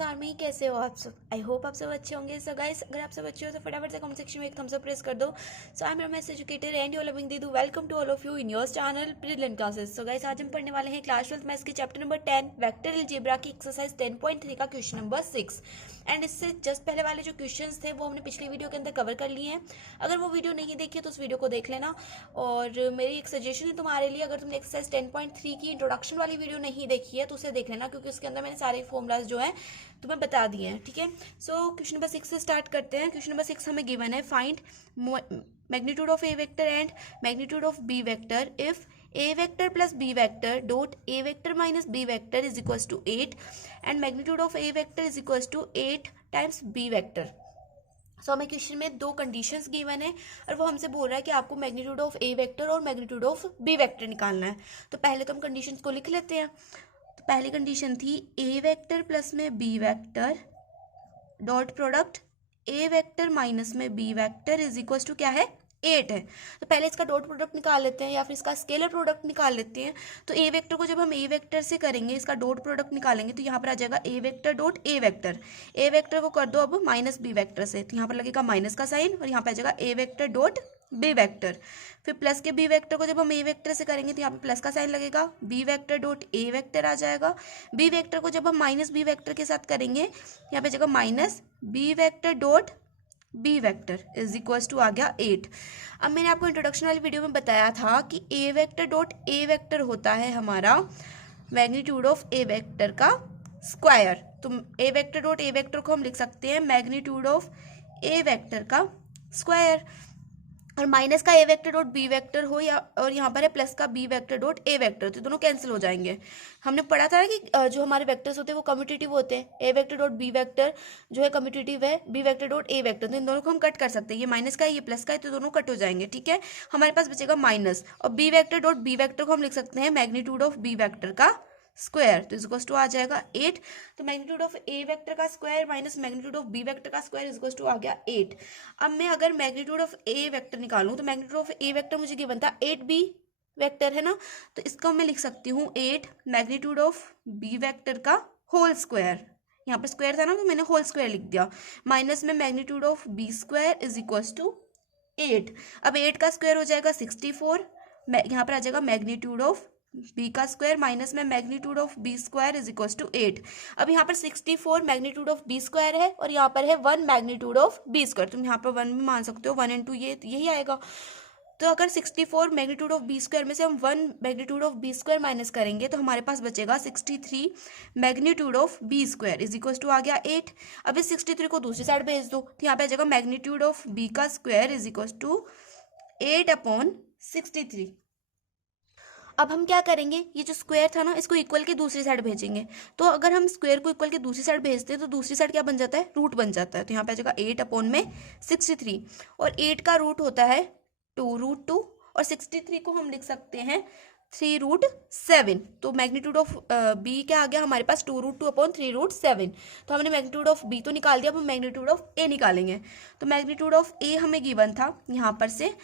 Class army, कैसे हो आप सब? आई होप आप सब अच्छे होंगे। सो गाइस, अगर आप सब अच्छे हो तो फटाफट से कमेंट सेक्शन में एक थम्स अप प्रेस कर दो। So I am Ramesh, educator and you loving Didu. Welcome to all of you in your channel brilliant classes. So guys, आज हम पढ़ने वाले हैं क्लास 12 मैथ्स के चैप्टर नंबर 10 वेक्टर अलजेब्रा की एक्सरसाइज 10.3 का क्वेश्चन नंबर 6। एंड इससे जस्ट पहले वाले जो क्वेश्चंस थे वो हमने पिछली वीडियो के अंदर कवर कर लिए हैं। अगर वो वीडियो नहीं देखी है तो उस वीडियो को देख लेना। और मेरी एक सजेशन है तुम्हारे लिए, अगर तुमने एक्सरसाइज 10.3 की इंट्रोडक्शन वाली वीडियो नहीं देखी है तो उसे देख लेना, क्योंकि उसके अंदर मैंने सारे फॉर्मूलाज जो है तुम्हें बता दिए हैं। ठीक है, सो क्वेश्चन नंबर 6 से स्टार्ट करते हैं। क्वेश्चन नंबर 6 हमें गिवन है, find magnitude of A vector and magnitude of B vector if A vector plus b vector dot A vector minus b vector is equal to 8 and magnitude of A vector is equal to 8 times b vector. So हमें question में दो conditions given है और वो हमसे बोल रहा है कि आपको मैग्नीट्यूड ऑफ ए वेक्टर और मैग्नीट्यूड ऑफ बी वेक्टर निकालना है। तो पहले तो हम कंडीशंस को लिख लेते हैं। तो पहली कंडीशन थी ए वेक्टर प्लस में b vector dot product a vector minus में b vector is equal to क्या है, 8 है। तो पहले इसका डॉट प्रोडक्ट निकाल लेते हैं या फिर इसका स्केलर प्रोडक्ट निकाल लेते हैं। तो ए वेक्टर को जब हम ए वेक्टर से करेंगे, इसका डॉट प्रोडक्ट निकालेंगे, तो यहाँ पर आ जाएगा a vector dot A vector. A vector को कर दो अब माइनस बी वेक्टर से, तो यहाँ पर लगेगा माइनस का साइन और यहाँ पर आ जाएगा a vector dot B vector. फिर प्लस के बी वेक्टर को जब हम ए वेक्टर से करेंगे तो यहाँ पे प्लस का साइन लगेगा, बी वेक्टर डॉट ए वेक्टर आ जाएगा। बी वेक्टर को जब हम माइनस बी वेक्टर के साथ करेंगे, यहाँ पे जगह minus b vector dot B vector is equal to आ गया 8। अब मैंने आपको इंट्रोडक्शन वाली वीडियो में बताया था कि ए वेक्टर डॉट ए वेक्टर होता है हमारा मैग्नीट्यूड ऑफ ए वेक्टर का स्क्वायर। तो ए वेक्टर डॉट ए वेक्टर को हम लिख सकते हैं मैग्नीट्यूड ऑफ ए वेक्टर का स्क्वायर। और माइनस का A vector dot B vector हो या और यहाँ पर है प्लस का बी वेक्टर डॉट ए वेक्टर, तो दोनों कैंसिल हो जाएंगे। हमने पढ़ा था कि जो हमारे वेक्टर्स होते हैं वो कम्यूटेटिव होते हैं। A vector dot B vector जो है कम्यूटेटिव है, बी वेक्टर डॉट ए वेक्टर, तो इन दोनों को हम कट कर सकते हैं। ये माइनस का है, ये प्लस का है, तो दोनों कट हो जाएंगे। ठीक है, हमारे पास बचेगा माइनस, और B vector dot B vector को हम लिख सकते हैं मैग्नीट्यूड ऑफ बी वेक्टर का स्क्वायर, तो इक्वल टू आ जाएगा 8। तो मैग्नीट्यूड ऑफ ए वेक्टर का square minus magnitude of B vector का स्क्वायर इक्वल टू आ गया 8। अब मैं अगर मैग्नीट्यूड ऑफ ए वेक्टर निकालूं तो मैग्नीट्यूड ऑफ ए वेक्टर मुझे गिवन था 8 बी वेक्टर है ना, तो इसका मैं लिख सकती हूँ 8 मैग्नीट्यूड ऑफ बी वेक्टर का होल स्क्वायर। यहाँ पर स्क्वायर था ना तो मैंने होल स्क्वायर लिख दिया, माइनस में magnitude of B square is equal to 8। अब 8 का स्क्वायर हो जाएगा 64, यहाँ पर आ जाएगा मैग्नीट्यूड ऑफ बी का स्क्वायर माइनस में magnitude of B square is equal to 8। अब यहाँ पर 64 मैग्नीट्यूड ऑफ बी स्क्वायर है और यहाँ पर है 1 मैग्नीट्यूड ऑफ बी स्क्वायर, तुम यहाँ पर 1 भी मान सकते हो, 1 इंटू ये यही आएगा। तो अगर 64 मैग्नीट्यूड ऑफ बी स्क्वायर में से हम 1 magnitude of B square minus करेंगे तो हमारे पास बचेगा 63 magnitude of B square is equal to आ गया 8। अब इस 63 को दूसरी साइड भेज दो, तो यहाँ पे आ जाएगा मैग्नीट्यूड ऑफ बी का स्क्वायर इज इक्वल टू 8/63। अब हम क्या करेंगे, ये जो स्क्वायर था ना इसको इक्वल के दूसरी साइड भेजेंगे। तो अगर हम स्क्वायर को इक्वल के दूसरी साइड भेजते हैं तो दूसरी साइड क्या बन जाता है, रूट बन जाता है। तो यहाँ पे आ जाएगा 8/63 और 8 का रूट होता है 2√2 और 63 को हम लिख सकते हैं 3√7। तो मैग्नीट्यूड ऑफ बी क्या आ गया हमारे पास 2√2/3√7। तो हमने मैग्नीट्यूड ऑफ बी तो निकाल दिया, अब हम मैग्नीट्यूड ऑफ ए निकालेंगे। तो मैग्नीट्यूड ऑफ ए हमें गिवन था यहाँ पर से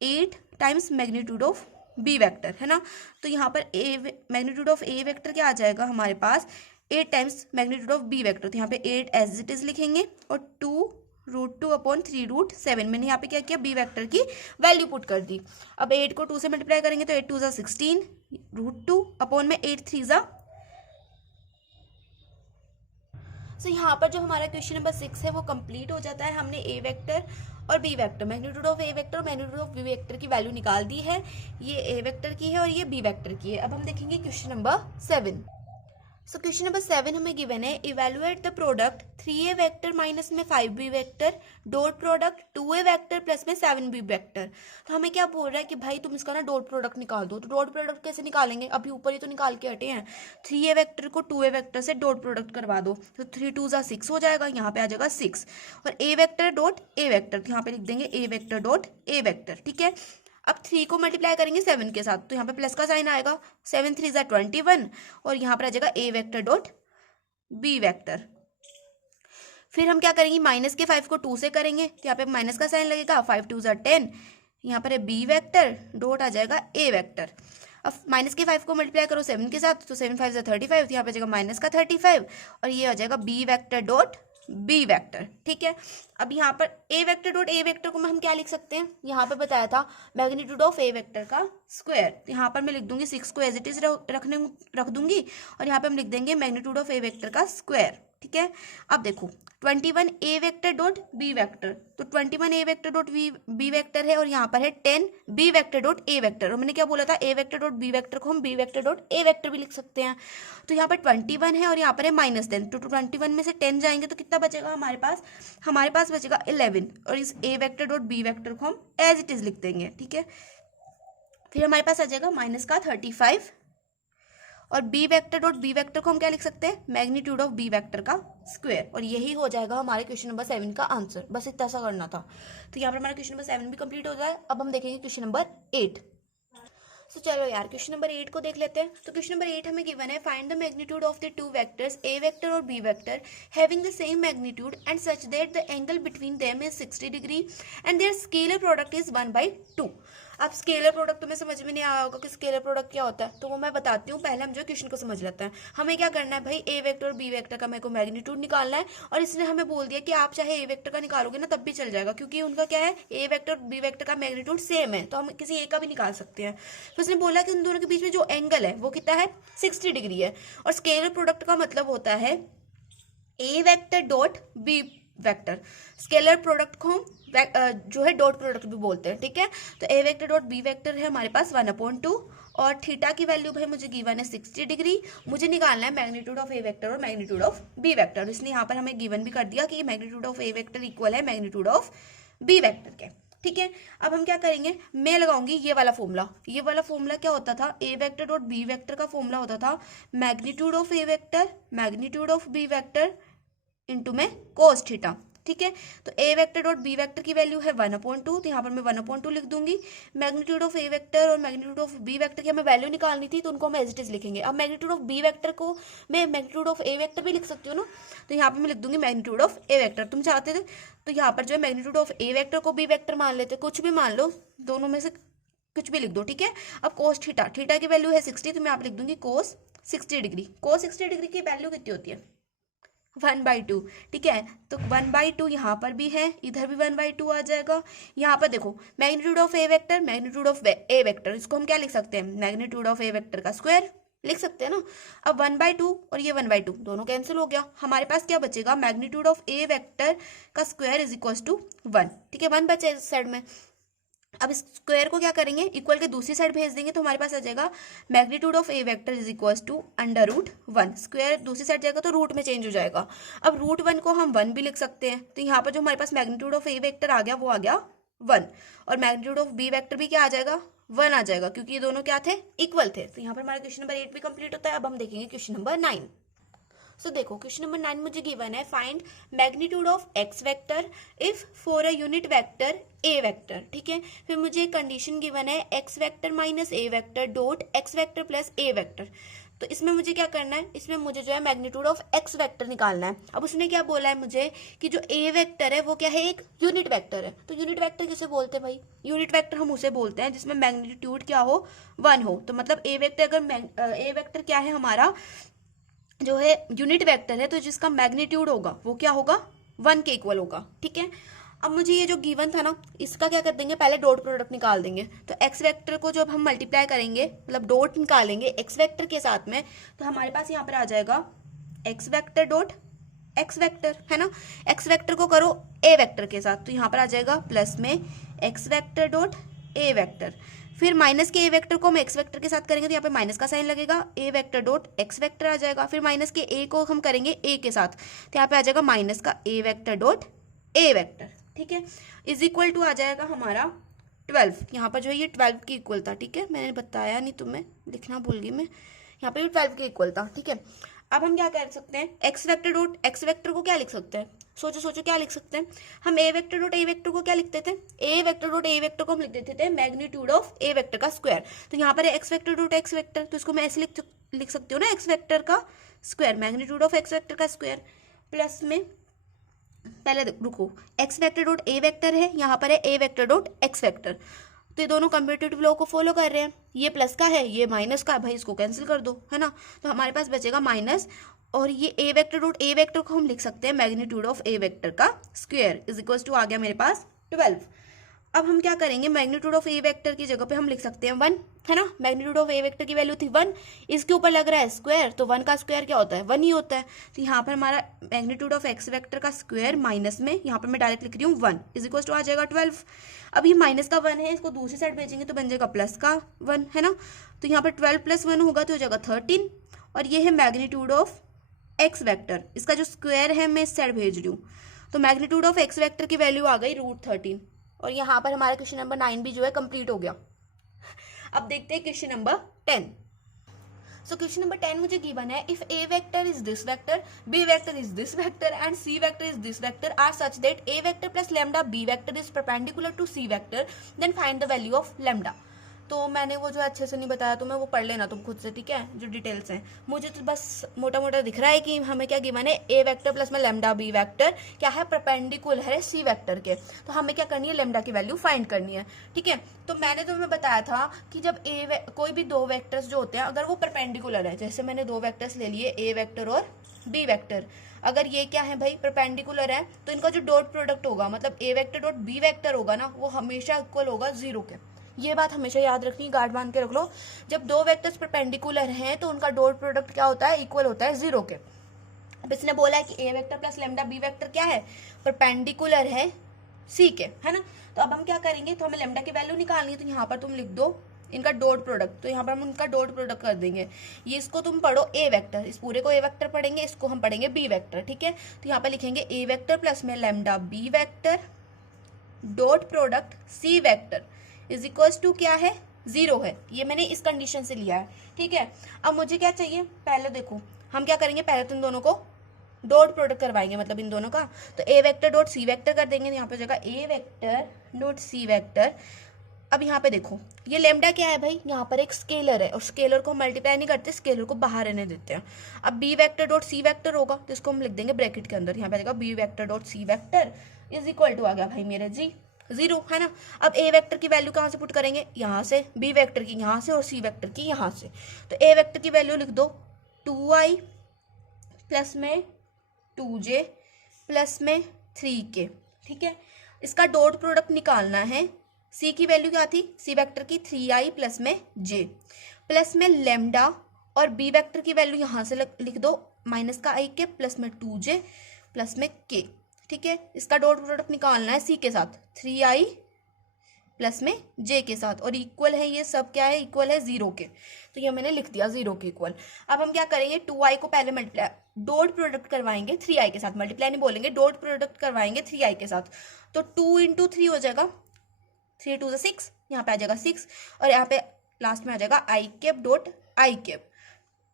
8 times magnitude of B vector है ना, तो यहाँ पर A magnitude of A vector क्या आ जाएगा हमारे पास 8 times magnitude of B vector. तो यहाँ पे 8 एज इट इज लिखेंगे और 2√2/3√7 मैंने यहाँ पे क्या किया, बी वेक्टर की वैल्यू पुट कर दी। अब 8 को 2 से मल्टीप्लाई करेंगे तो 8 2 ज़ा 16 √2 अपॉन में 8 3 ज़ा। सो यहाँ पर जो हमारा क्वेश्चन नंबर 6 है वो कंप्लीट हो जाता है। हमने ए वेक्टर और B vector magnitude of A vector और मैग्नीट्यूड ऑफ बी वेक्टर की वैल्यू निकाल दी है। ये ए वेक्टर की है और ये बी वेक्टर की है। अब हम देखेंगे क्वेश्चन नंबर 7। सो क्वेश्चन नंबर 7 हमें गिवन है, evaluate the product 3a vector minus में 5b vector dot product 2a vector plus में 7b वेक्टर। तो हमें क्या बोल रहा है कि भाई तुम इसका ना डॉट प्रोडक्ट निकाल दो। तो डॉट प्रोडक्ट कैसे निकालेंगे, अभी ऊपर ही तो निकाल के हटे हैं। 3a वेक्टर को 2a वेक्टर से डॉट प्रोडक्ट करवा दो, तो 3 2 ज़ा 6 हो जाएगा, यहाँ पे आ जाएगा 6। और ए वेक्टर डॉट ए वेक्टर, तो यहाँ पे लिख देंगे ए वेक्टर डॉट ए वेक्टर। ठीक है, अब 3 को मल्टीप्लाई करेंगे 7 के साथ, तो यहाँ पे प्लस का साइन आएगा, 7 3 ज़ा 21 और यहाँ पर आ जाएगा a vector dot B vector. फिर हम क्या करेंगे, माइनस के 5 को 2 से करेंगे तो यहाँ पे माइनस का साइन लगेगा, 5 2 ज़ा 10, यहाँ पर है बी वेक्टर डॉट आ जाएगा ए वेक्टर। अब माइनस के 5 को मल्टीप्लाई करो 7 के साथ, तो 7 5 35, तो यहाँ पे जाएगा माइनस का 35 और ये आ जाएगा B vector dot B vector. ठीक है, अब यहाँ पर A vector dot A vector को हम क्या लिख सकते हैं, यहाँ पे बताया था मैग्नीट्यूड ऑफ ए वेक्टर का स्क्वायर। तो यहाँ पर मैं लिख दूंगी 6 को एज इट इज रख दूंगी और यहाँ पे हम लिख देंगे मैग्नीट्यूड ऑफ ए वेक्टर का स्क्वायर। ठीक है, अब देखो 21 A vector dot B vector, तो 21 A vector dot B vector है और यहाँ पर है 10 बी वेक्टर डॉट ए वेक्टर। और मैंने क्या बोला था, ए वेक्टर डॉट बी वेक्टर को हम बी वेक्टर डॉट ए वेक्टर भी लिख सकते हैं। तो यहाँ पर 21 है और यहाँ पर है -10, तो 21 में से 10 जाएंगे तो कितना बचेगा हमारे पास बचेगा 11 और इस ए वेक्टर डॉट बी वेक्टर को हम एज इट इज लिख देंगे। ठीक है, फिर हमारे पास आ जाएगा माइनस का 35 और B vector dot B vector को हम क्या लिख सकते हैं, मैग्नीट्यूड ऑफ बी वेक्टर का स्क्वायर। और यही हो जाएगा हमारे क्वेश्चन नंबर 7 का आंसर। बस इतना सा करना था। तो यहाँ पर हमारा क्वेश्चन नंबर 7 भी कंप्लीट हो जाए। अब हम देखेंगे क्वेश्चन नंबर 8। तो चलो यार क्वेश्चन नंबर 8 को देख लेते हैं। तो क्वेश्चन नंबर 8 हमें गिवन है, find the magnitude of the two vectors a vector और B vector having the same magnitude and such that the angle between them is 60 degree and their scalar product is 1/2। अब scalar product तुम्हें समझ में नहीं आया होगा कि scalar product क्या होता है, तो वो मैं बताती हूँ। पहले हम जो क्वेश्चन को समझ लेते हैं। हमें क्या करना है भाई, ए वेक्टर और बी वेक्टर का मेरे को मैग्नीट्यूड निकालना है और इसने हमें बोल दिया कि आप चाहे ए वेक्टर का निकालोगे ना तब भी चल जाएगा, क्योंकि उनका क्या है, ए वेक्टर और बी वेक्टर का मैग्नीट्यूड सेम है, तो हम किसी एक का भी निकाल सकते हैं। तो उसने बोला कि उन दोनों के बीच में जो एंगल है वो कितना है, 60 डिग्री है। और स्केलर प्रोडक्ट का मतलब होता है a vector dot B vector. Scalar product को हम जो है डॉट प्रोडक्ट भी बोलते हैं। ठीक है, तो ए वेक्टर डॉट बी वेक्टर है हमारे पास 1/2 और थीटा की वैल्यू भाई मुझे गिवन है 60 डिग्री। मुझे निकालना है मैग्नीट्यूड ऑफ ए वेक्टर और मैग्नीट्यूड ऑफ बी वेक्टर। इसलिए यहाँ पर हमें गिवन भी कर दिया कि magnitude of A vector equal है मैग्नीट्यूड ऑफ बी वेक्टर के। ठीक है, अब हम क्या करेंगे, मैं लगाऊंगी ये वाला फॉर्मूला। ये वाला फॉर्मूला क्या होता था, ए वेक्टर डॉट बी वेक्टर का फॉर्मूला होता था magnitude of A vector magnitude of B vector into में कोस थीटा। ठीक है, तो ए वेक्टर डॉट बी वेक्टर की वैल्यू है 1/2, तो यहाँ पर मैं 1/2 लिख दूंगी। मैग्नीट्यूड ऑफ ए वेक्टर और मैग्नीट्यूड ऑफ बी वेक्टर की हमें वैल्यू निकालनी थी, तो उनको हम एज इट इज लिखेंगे। अब मैग्नीट्यूड ऑफ बी वेक्टर को मैं मैग्नीट्यूड ऑफ ए वेक्टर भी लिख सकती हूँ ना, तो यहाँ पर मैं लिख दूंगी मैग्नीट्यूड ऑफ ए वेक्टर। तुम चाहते थे तो यहाँ पर जो है मैग्नीट्यूड ऑफ ए वेक्टर को बी वेक्टर मान लेते, कुछ भी मान लो, दोनों में से कुछ भी लिख दो। ठीक है, अब कोस थीटा, थीटा की वैल्यू है 60, तो मैं यहाँ पर लिख दूंगी कोस 60 डिग्री। कोस 60 डिग्री की वैल्यू कितनी होती है, 1/2। ठीक है, तो 1/2 यहाँ पर भी है, इधर भी 1/2 आ जाएगा। यहाँ पर देखो magnitude of A vector magnitude of A vector, इसको हम क्या लिख सकते हैं, मैग्नीट्यूड ऑफ ए वेक्टर का स्क्वायर लिख सकते हैं ना। अब 1/2 और ये 1/2 दोनों कैंसिल हो गया। हमारे पास क्या बचेगा, मैग्नीट्यूड ऑफ ए वेक्टर का स्क्वायर इज इक्वल टू 1। ठीक है, 1 बचे इस साइड में। अब इस स्क्वायर को क्या करेंगे, इक्वल के दूसरी साइड भेज देंगे, तो हमारे पास आ जाएगा magnitude of A vector is equal to √1। Square दूसरी साइड जाएगा तो रूट में चेंज हो जाएगा। अब √1 को हम 1 भी लिख सकते हैं, तो यहाँ पर जो हमारे पास मैग्नीट्यूड ऑफ ए वेक्टर आ गया वो आ गया 1 और मैग्नीट्यूड ऑफ बी वेक्टर भी क्या आ जाएगा, 1 आ जाएगा, क्योंकि ये दोनों क्या थे, इक्वल थे। तो यहाँ पर हमारा क्वेश्चन नंबर 8 भी कंप्लीट होता है। अब हम देखेंगे क्वेश्चन नंबर 9। सो देखो क्वेश्चन नंबर 9 मुझे गिवन है, find magnitude of x vector if for a unit vector a vector. ठीक है, फिर मुझे एक कंडीशन गिवन है x vector minus a vector dot x vector plus a vector. तो इसमें मुझे क्या करना है, इसमें मुझे जो है मैग्नीट्यूड ऑफ एक्स वेक्टर निकालना है। अब उसने क्या बोला है मुझे कि जो ए वेक्टर है वो क्या है, एक यूनिट वेक्टर है। तो यूनिट वेक्टर किसे बोलते हैं भाई, यूनिट वेक्टर हम उसे बोलते हैं जिसमें मैग्नीट्यूड क्या हो, 1 हो। तो मतलब ए वेक्टर, अगर ए वेक्टर क्या है हमारा जो है यूनिट वेक्टर है, तो जिसका मैग्नीट्यूड होगा वो क्या होगा, 1 के इक्वल होगा। ठीक है, अब मुझे ये जो गिवन था ना, इसका क्या कर देंगे, पहले डॉट प्रोडक्ट निकाल देंगे। तो एक्स वेक्टर को जब हम मल्टीप्लाई करेंगे, मतलब डॉट निकालेंगे एक्स वेक्टर के साथ में, तो हमारे पास यहाँ पर आ जाएगा x vector dot x vector, है ना। एक्स वेक्टर को करो ए वेक्टर के साथ, तो यहाँ पर आ जाएगा प्लस में एक्स वेक्टर डॉट ए वेक्टर। फिर माइनस के ए वेक्टर को हम एक्स वेक्टर के साथ करेंगे, तो यहाँ पे माइनस का साइन लगेगा, ए वेक्टर डॉट एक्स वेक्टर आ जाएगा। फिर माइनस के ए को हम करेंगे ए के साथ, तो यहाँ पे आ जाएगा माइनस का A vector dot A vector. ठीक है, इज इक्वल टू आ जाएगा हमारा 12। यहाँ पर जो है ये 12 की इक्वल था। ठीक है, मैंने बताया नहीं तुम्हें, लिखना भूल गई मैं, यहाँ पे भी 12 के इक्वल था। ठीक है, अब हम क्या कर सकते हैं, x vector dot x vector को क्या लिख सकते हैं, सोचो क्या लिख सकते हैं हम। ए वेक्टर डॉट ए वेक्टर को क्या लिखते थे, ए वेक्टर डॉट ए वेक्टर को हम लिख देते थे मैग्नीट्यूड ऑफ ए वेक्टर का स्क्वायर। तो यहाँ पर है x vector dot x vector, तो इसको मैं ऐसे लिख सकती हूँ ना, एक्स वेक्टर का square magnitude of x vector का स्क्वायर, प्लस में पहले रुको, एक्स वेक्टर डॉट ए वेक्टर है, यहाँ पर है a vector dot x vector, तो ये दोनों कम्यूटेटिव लॉ को फॉलो कर रहे हैं। ये प्लस का है, ये माइनस का है, भाई इसको कैंसिल कर दो, है ना। तो हमारे पास बचेगा माइनस, और ये ए वेक्टर डॉट ए वेक्टर को हम लिख सकते हैं मैग्नीट्यूड ऑफ ए वेक्टर का स्क्वायर इज इक्वल टू आ गया मेरे पास 12। अब हम क्या करेंगे, मैग्नीट्यूड ऑफ ए वेक्टर की जगह पे हम लिख सकते हैं 1, है ना। मैग्नीट्यूड ऑफ ए वेक्टर की वैल्यू थी 1, इसके ऊपर लग रहा है स्क्वायर, तो 1 का स्क्वायर क्या होता है, 1 ही होता है। तो यहाँ पर हमारा मैग्नीट्यूड ऑफ एक्स वेक्टर का स्क्वायर माइनस में, यहाँ पर मैं डायरेक्ट लिख रही हूँ 1 इज इक्वल टू आ जाएगा 12। अब ये माइनस का 1 है, इसको दूसरी साइड भेजेंगे तो बन जाएगा प्लस का 1, है ना। तो यहाँ पर 12 + 1 होगा तो हो जाएगा 13, और ये है मैग्नीट्यूड ऑफ एक्स वेक्टर, इसका जो स्क्वायर है मैं इस साइड भेज रही हूँ। तो मैग्नीट्यूड ऑफ एक्स वेक्टर की वैल्यू आ गई √13, और यहाँ पर हमारा क्वेश्चन नंबर 9 भी जो है कंप्लीट हो गया। अब देखते हैं question number 10। So question number 10 मुझे गिवन है, if A vector is this vector, B vector is this vector and C vector is this vector are such that A vector plus lambda B vector is perpendicular to C vector, then find the value of lambda. तो मैंने वो जो अच्छे से नहीं बताया, तो मैं वो पढ़ लेना तुम खुद से, ठीक है, जो डिटेल्स हैं। मुझे तो बस मोटा मोटा दिख रहा है कि हमें क्या गिवन है, ए वेक्टर प्लस में लैम्डा बी वेक्टर क्या है, परपेंडिकुलर है सी वेक्टर के। तो हमें क्या करनी है, लैम्डा की वैल्यू फाइंड करनी है, ठीक है। तो मैंने तुम्हें बताया था कि जब कोई भी दो वेक्टर्स जो होते हैं अगर वो परपेंडिकुलर है, जैसे मैंने दो वेक्टर्स ले लिए ए वेक्टर और बी वेक्टर, अगर ये क्या है भाई परपेंडिकुलर है, तो इनका जो डॉट प्रोडक्ट होगा, मतलब ए वेक्टर डॉट बी वेक्टर होगा ना, वो हमेशा इक्वल होगा 0 के। ये बात हमेशा याद रखनी, गार्ड बांध के रख लो। जब दो वेक्टर्स परपेंडिकुलर हैं तो उनका डॉट प्रोडक्ट क्या होता है, इक्वल होता है 0 के। अब इसने बोला है कि ए vector plus lambda B vector क्या है, परपेंडिकुलर है सी के, है ना। तो अब हम क्या करेंगे, तो हमें लैम्डा की वैल्यू निकालनी है, तो यहाँ पर तुम लिख दो इनका डॉट प्रोडक्ट, तो यहाँ पर हम उनका डॉट प्रोडक्ट कर देंगे। ये इसको तुम पढ़ो ए वेक्टर, इस पूरे को ए वेक्टर पढ़ेंगे, इसको हम पढ़ेंगे बी वेक्टर, ठीक है। तो यहाँ पर लिखेंगे ए वेक्टर प्लस में lambda B vector dot product C vector is equals to क्या है, 0 है। ये मैंने इस कंडीशन से लिया है, ठीक है। अब मुझे क्या चाहिए, पहले देखो हम क्या करेंगे, पहले तो इन दोनों को डॉट प्रोडक्ट करवाएंगे, मतलब इन दोनों का। तो ए वेक्टर डॉट सी वेक्टर कर देंगे, यहाँ पे जगह a vector dot C vector. अब यहाँ पे देखो ये लेमडा क्या है भाई, यहाँ पर एक स्केलर है, और स्केलर को मल्टीप्लाई नहीं करते, स्केलर को बाहर रहने देते हैं। अब बी वेक्टर डॉट सी वेक्टर होगा तो इसको हम लिख देंगे ब्रैकेट के अंदर, यहाँ पे b vector dot C vector is equal to आ गया भाई मेरे जी 0, है ना। अब ए वेक्टर की वैल्यू कहाँ से पुट करेंगे, यहाँ से, बी वेक्टर की यहाँ से, और सी वेक्टर की यहाँ से। तो ए वेक्टर की वैल्यू लिख दो 2i प्लस में 2j प्लस में 3k, ठीक है। इसका डॉट प्रोडक्ट निकालना है, सी की वैल्यू क्या थी, सी वेक्टर की 3i प्लस में j प्लस में लेमडा, और बी वेक्टर की वैल्यू यहाँ से लिख दो माइनस का i के प्लस में 2j प्लस में k, ठीक है। इसका डॉट प्रोडक्ट निकालना है सी के साथ 3i प्लस में j के साथ, और इक्वल है ये सब क्या है, इक्वल है 0 के। तो ये मैंने लिख दिया 0 के इक्वल। अब हम क्या करेंगे, 2i को पहले मल्टीप्लाई, डॉट प्रोडक्ट करवाएंगे 3i के साथ, मल्टीप्लाई नहीं बोलेंगे, डॉट प्रोडक्ट करवाएंगे 3i के साथ। तो 2 × 3 हो जाएगा, 3 × 2 = 6, यहाँ पे आ जाएगा 6, और यहाँ पे लास्ट में आ जाएगा i cap dot i cap,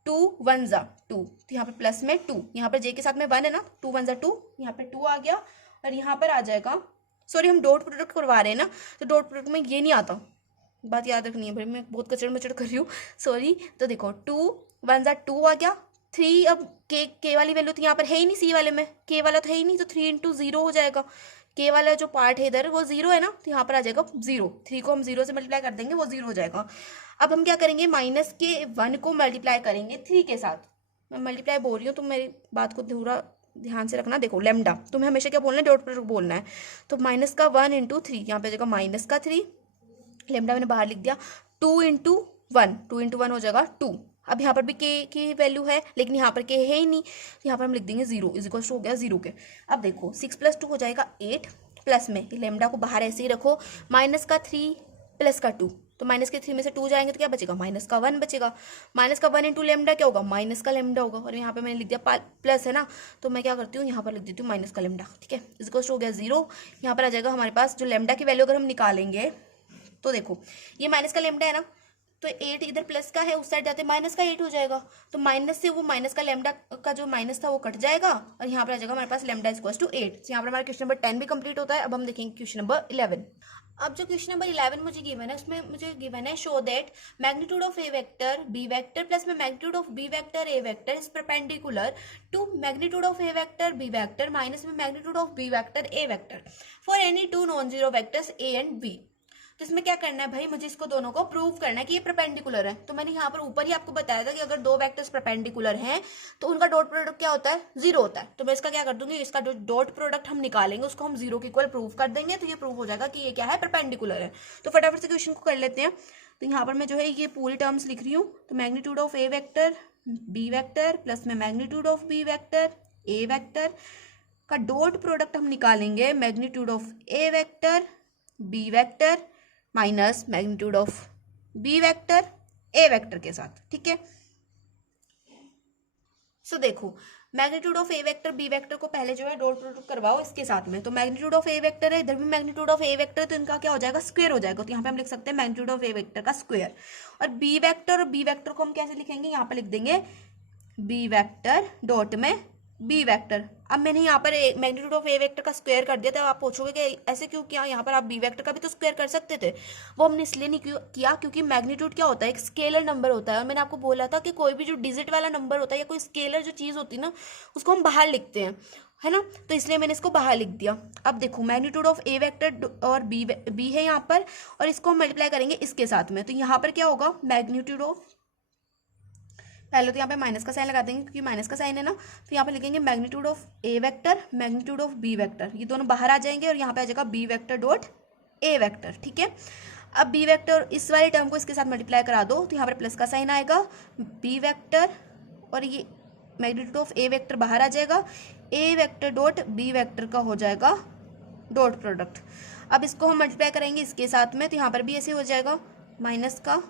2 1 = 2, तो यहाँ पे प्लस में 2, यहाँ पर j के साथ में 1 है ना, 2 1 = 2, यहाँ पे 2 आ गया, और यहाँ पर आ जाएगा, सॉरी हम डॉट प्रोडक्ट करवा रहे हैं ना, तो डॉट प्रोडक्ट में ये नहीं आता, बात याद रखनी है भाई, मैं बहुत कचड़ मचड़ कर रही हूँ, सॉरी। तो देखो 2 1 = 2 आ गया, 3, अब के वाली वैल्यू तो यहाँ पर है ही नहीं, सी वाले में के वाला तो है ही नहीं, तो 3 × 0 हो जाएगा, के वाला जो पार्ट है इधर वो 0 है ना, तो यहाँ पर आ जाएगा 0, 3 को हम 0 से मल्टीप्लाई कर देंगे, वो 0 हो जाएगा। अब हम क्या करेंगे, माइनस के 1 को मल्टीप्लाई करेंगे 3 के साथ, मैं मल्टीप्लाई बोल रही हूँ, तुम मेरी बात को पूरा ध्यान से रखना। देखो लेमडा तुम्हें हमेशा क्या बोलना है, डॉट प्रोडक्ट बोलना है, तो माइनस का 1 × 3, यहाँ पे जाएगा माइनस का 3, लेमडा मैंने बाहर लिख दिया, 2 × 1, 2 × 1 हो जाएगा 2। अब यहाँ पर भी के की वैल्यू है, लेकिन यहाँ पर के है ही नहीं, तो यहाँ पर हम लिख देंगे 0 इज इक्वल टू हो गया 0 के। अब देखो 6 + 2 हो जाएगा 8, प्लस में लेमडा को बाहर ऐसे ही रखो, माइनस का 3 प्लस का 2, तो माइनस के 3 में से 2 जाएंगे तो क्या बचेगा, माइनस का 1 बचेगा, माइनस का 1 × लेमडा क्या होगा, माइनस का लेमडा होगा, और यहाँ पे मैंने लिख दिया प्लस है ना, तो मैं क्या करती हूँ, यहाँ पर लिख देती हूँ माइनस का लेमडा, ठीक है, इज इक्वल टू हो गया 0। यहाँ पर आ जाएगा हमारे पास जो लेमडा की वैल्यू अगर हम निकालेंगे, तो देखो ये माइनस का लेमडा है ना, तो 8 इधर प्लस का है, उस साइड जाते माइनस का 8 हो जाएगा, तो माइनस से वो माइनस का लेमडा का जो माइनस था वो कट जाएगा, और यहाँ पर आ जाएगा हमारे पास लेमडा इज इक्वल टू 8। तो यहाँ पर हमारा क्वेश्चन नंबर 10 भी कंप्लीट होता है। अब हम देखेंगे क्वेश्चन नंबर 11। अब जो क्वेश्चन नंबर 11 मुझे गिवन है, उसमें मुझे गिवन है show that magnitude of A vector B vector plus में magnitude of B vector a vector is perpendicular to magnitude of A vector B vector minus में magnitude of B vector a vector for any 2 non zero vectors a and b. इसमें क्या करना है भाई, मुझे इसको दोनों को प्रूव करना है कि ये परपेंडिकुलर है। तो मैंने यहाँ पर ऊपर ही आपको बताया था कि अगर दो वेक्टर्स परपेंडिकुलर हैं तो उनका डॉट प्रोडक्ट क्या होता है, जीरो होता है। तो मैं इसका क्या कर दूंगी, इसका डॉट प्रोडक्ट हम निकालेंगे, उसको हम जीरो के इक्वल प्रूव कर देंगे, तो ये प्रूव हो जाएगा कि ये क्या है, परपेंडिकुलर है। तो फटाफट से क्वेश्चन को कर लेते हैं। तो यहाँ पर मैं जो है ये पूरी टर्म्स लिख रही हूँ। तो magnitude of A vector B vector plus में magnitude of B vector a vector का डॉट प्रोडक्ट हम निकालेंगे, magnitude of A vector B vector minus magnitude of B vector a vector के साथ। ठीक है, सो देखो magnitude of A vector B vector को पहले जो है डॉट प्रोडक्ट करवाओ इसके साथ में। तो मैग्नीट्यूड ऑफ ए वेक्टर है, इधर भी मैग्नीट्यूड ऑफ ए वेक्टर, तो इनका क्या हो जाएगा, स्क्वायर हो जाएगा। तो यहाँ पे हम लिख सकते हैं मैग्नीट्यूड ऑफ ए वेक्टर का स्क्वायर। और बी वेक्टर को हम कैसे लिखेंगे, यहाँ पे लिख देंगे बी वेक्टर डॉट में बी वेक्टर। अब मैंने यहाँ पर मैग्नीट्यूड ऑफ ए वेक्टर का स्क्वायर कर दिया था। आप पूछोगे कि ऐसे क्यों किया, यहाँ पर आप बी वेक्टर का भी तो स्क्वायर कर सकते थे। वो हमने इसलिए नहीं किया क्योंकि मैग्नीट्यूड क्या होता है, एक स्केलर नंबर होता है। और मैंने आपको बोला था कि कोई भी जो डिजिट वाला नंबर होता है या कोई स्केलर जो चीज़ होती है ना, उसको हम बाहर लिखते हैं, है ना। तो इसलिए मैंने इसको बाहर लिख दिया। अब देखो मैग्नीट्यूड ऑफ ए वेक्टर और बी है यहाँ पर, और इसको हम मल्टीप्लाई करेंगे इसके साथ में। तो यहाँ पर क्या होगा, मैग्नीट्यूड ऑफ, पहले तो यहाँ पे माइनस का साइन लगा देंगे क्योंकि माइनस का साइन है ना। तो यहाँ पे लिखेंगे magnitude of A vector magnitude of B vector, ये दोनों बाहर आ जाएंगे और यहाँ पे आ जाएगा बी वेक्टर डॉट ए वेक्टर। ठीक है, अब बी वेक्टर इस वाले टर्म को इसके साथ मल्टीप्लाई करा दो, तो यहाँ पर प्लस का साइन आएगा, बी वेक्टर और ये मैग्नीट्यूड ऑफ ए वेक्टर बाहर आ जाएगा, a vector dot B vector का हो जाएगा डॉट प्रोडक्ट। अब इसको हम मल्टीप्लाई करेंगे इसके साथ में, तो यहाँ पर भी ऐसे हो जाएगा, माइनस का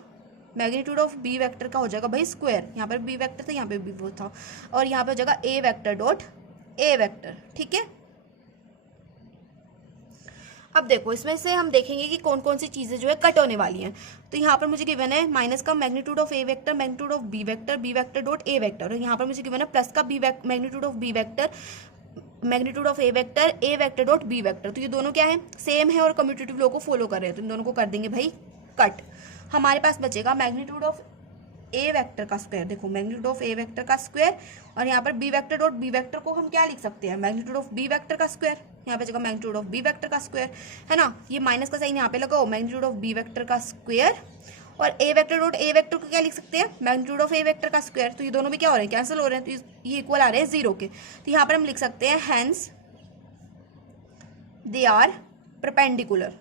मैग्नीट्यूड ऑफ बी वेक्टर का हो जाएगा भाई स्क्वायर, यहाँ पर बी वेक्टर था यहाँ पे बी था, और यहाँ पे हो जाएगा a vector dot A vector. ठीक है, अब देखो इसमें से हम देखेंगे कि कौन कौन सी चीजें जो है कट होने वाली हैं। तो यहाँ पर मुझे गिवन है माइनस का magnitude of A vector magnitude of B vector dot A vector, और यहाँ पर मुझे गिवन है प्लस का magnitude of B vector magnitude of A vector dot B vector. तो ये दोनों क्या है, सेम है और कम्यूटेटिव लॉ को फॉलो कर रहे हैं। तो इन दोनों को कर देंगे भाई कट। हमारे पास बचेगा मैग्नीट्यूड ऑफ ए वेक्टर का स्क्वायर। देखो मैग्नीट्यूड ऑफ ए वेक्टर का स्क्वायर, और यहाँ पर B vector dot B vector को हम क्या लिख सकते हैं, मैग्नीट्यूड ऑफ बी वेक्टर का स्क्वायर। यहाँ पे जगह मैग्नीट्यूड ऑफ बी वेक्टर का स्क्वायर, है ना। ये माइनस का साइन यहाँ पे लगाओ, मैग्नीट्यूड ऑफ बी वेक्टर का स्क्वायर, और ए वेक्टर डॉट ए वेक्टर को क्या लिख सकते हैं, मैग्नीट्यूड ऑफ ए वेक्टर का स्क्वायर। तो ये दोनों भी क्या हो रहे हैं, कैंसिल हो रहे हैं, तो ये इक्वल आ रहे हैं जीरो के। तो यहाँ पर हम लिख सकते हैं हैंस दे आर परपेंडिकुलर।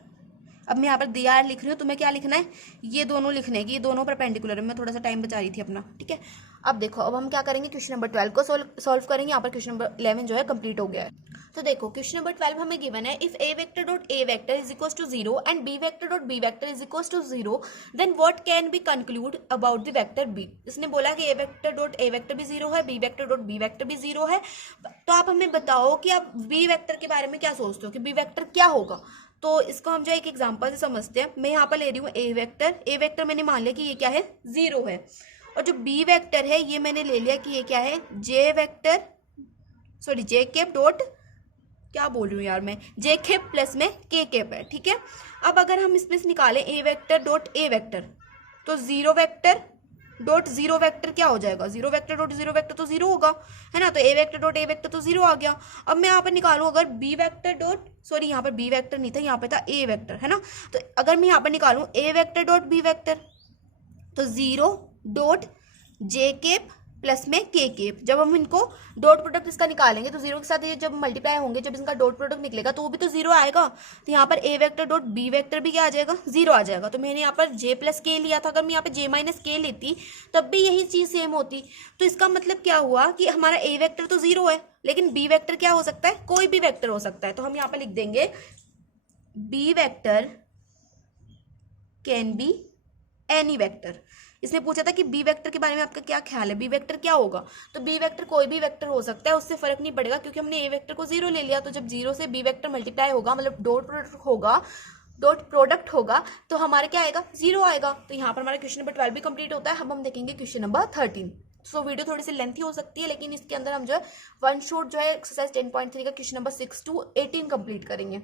अब मैं यहाँ पर दे आर लिख रही हूँ, तुम्हें क्या लिखना है, ये दोनों लिखने हैं कि ये दोनों परपेंडिकुलर है। मैं थोड़ा सा टाइम बचा रही थी अपना, ठीक है। अब देखो, अब हम क्या करेंगे, क्वेश्चन नंबर 12 को सॉल्व करेंगे। यहाँ पर क्वेश्चन नंबर 11 जो है कंप्लीट हो गया है। तो देखो क्वेश्चन नंबर 12 हमें गिवन है, if A vector dot A vector is equal to 0 and B vector dot B vector is equal to 0, then what can be concluded about the vector B. इसने बोला कि ए वेक्टर डॉट ए vector भी 0 है, B vector dot B vector भी 0 है। तो आप हमें बताओ कि आप बी वेक्टर के बारे में क्या सोचते हो कि बी वेक्टर क्या होगा। तो इसको हम जो एक एग्जांपल से समझते हैं। मैं यहाँ पर ले रही हूँ ए वेक्टर मैंने मान लिया कि ये क्या है, 0 है। और जो बी वेक्टर है ये मैंने ले लिया कि ये क्या है, जे कैप डॉट, क्या बोल रही हूँ यार मैं, जे कैप प्लस में के कैप है, ठीक है। अब अगर हम इसमें से निकालें ए वेक्टर डॉट ए वेक्टर, तो zero vector dot zero vector क्या हो जाएगा, zero vector dot zero vector तो 0 होगा, है ना। तो ए वेक्टर डॉट ए वेक्टर तो 0 आ गया। अब मैं यहाँ पर निकालूं अगर बी वेक्टर डॉट, सॉरी यहाँ पर बी वेक्टर नहीं था, यहाँ पे था ए वेक्टर, है ना। तो अगर मैं यहाँ पर निकालूं ए वेक्टर डॉट बी वेक्टर, तो 0 डॉट जे केप प्लस में के केप। जब हम इनको डॉट प्रोडक्ट इसका निकालेंगे तो 0 के साथ ये जब मल्टीप्लाई होंगे, जब इसका डॉट प्रोडक्ट निकलेगा तो वो भी तो 0 आएगा। तो यहाँ पर A vector dot B vector भी क्या आ जाएगा, 0 आ जाएगा। तो मैंने यहाँ पर जे प्लस के लिया था, अगर मैं यहाँ पे जे माइनस के लेती तब भी यही चीज सेम होती। तो इसका मतलब क्या हुआ कि हमारा ए वेक्टर तो 0 है, लेकिन बी वेक्टर क्या हो सकता है, कोई भी वेक्टर हो सकता है। तो हम यहाँ पर लिख देंगे B vector can be any vector. इसने पूछा था कि बी वेक्टर के बारे में आपका क्या ख्याल है, बी वेक्टर क्या होगा। तो बी वेक्टर कोई भी वेक्टर हो सकता है, उससे फर्क नहीं पड़ेगा क्योंकि हमने ए वेक्टर को 0 ले लिया। तो जब 0 से बी वेक्टर मल्टीप्लाई होगा, मतलब डॉट प्रोडक्ट होगा तो हमारा क्या आएगा, 0 आएगा। तो यहाँ पर हमारा क्वेश्चन नंबर 12 भी कंप्लीट होता है। अब हम देखेंगे क्वेश्चन नंबर 13। सो वीडियो थोड़ी सी लेंथी हो सकती है, लेकिन इसके अंदर हम जो है वन शॉट जो है एक्सरसाइज 10.3 का क्वेश्चन नंबर 6 to 18 कंप्लीट करेंगे।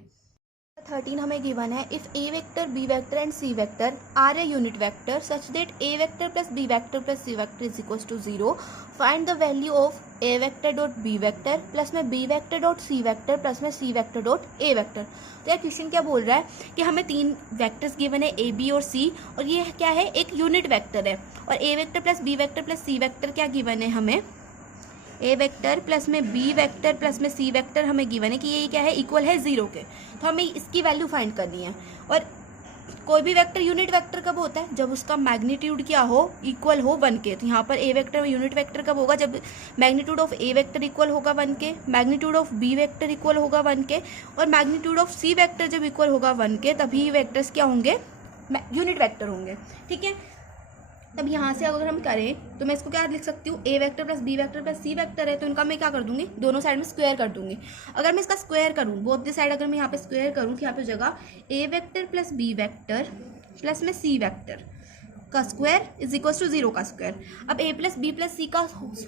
13 हमें गिवन है if A vector B vector and C vector are a unit vector such that A vector plus b vector plus c vector is equal to 0 find the value of A vector dot B vector plus में b vector dot सी vector plus में c vector dot ए vector. तो यार question क्या बोल रहा है कि हमें 3 वेक्टर्स गिवन है ए बी और सी, और ये क्या है एक यूनिट वेक्टर है, और ए vector plus b vector plus c vector क्या गिवन है हमें, ए वेक्टर प्लस में बी वेक्टर प्लस में सी वेक्टर हमें गिवन है कि ये क्या है इक्वल है 0 के। तो हमें इसकी वैल्यू फाइंड करनी है। और कोई भी वेक्टर यूनिट वेक्टर कब होता है, जब उसका मैग्नीट्यूड क्या हो, इक्वल हो 1 के। तो यहाँ पर ए वेक्टर यूनिट वेक्टर कब होगा, जब magnitude of A vector equal होगा 1 के, magnitude of B vector equal होगा 1 के, और मैग्नीट्यूड ऑफ सी वेक्टर जब इक्वल होगा 1 के, तभी वेक्टर्स क्या होंगे, यूनिट वेक्टर होंगे। ठीक है, तब यहाँ से अगर हम करें तो मैं इसको क्या लिख सकती हूँ, a vector plus b vector plus c vector है, तो इनका मैं क्या कर दूंगी, दोनों साइड में स्क्वायर कर दूंगी। अगर मैं इसका स्क्वायर करूँ बोथ द साइड, अगर मैं यहाँ पे स्क्वायर करूँ तो यहाँ पे जगह a vector plus b vector plus में सी वेक्टर का स्क्वायर इज इक्वल टू 0 का स्क्वायर। अब a plus b plus c का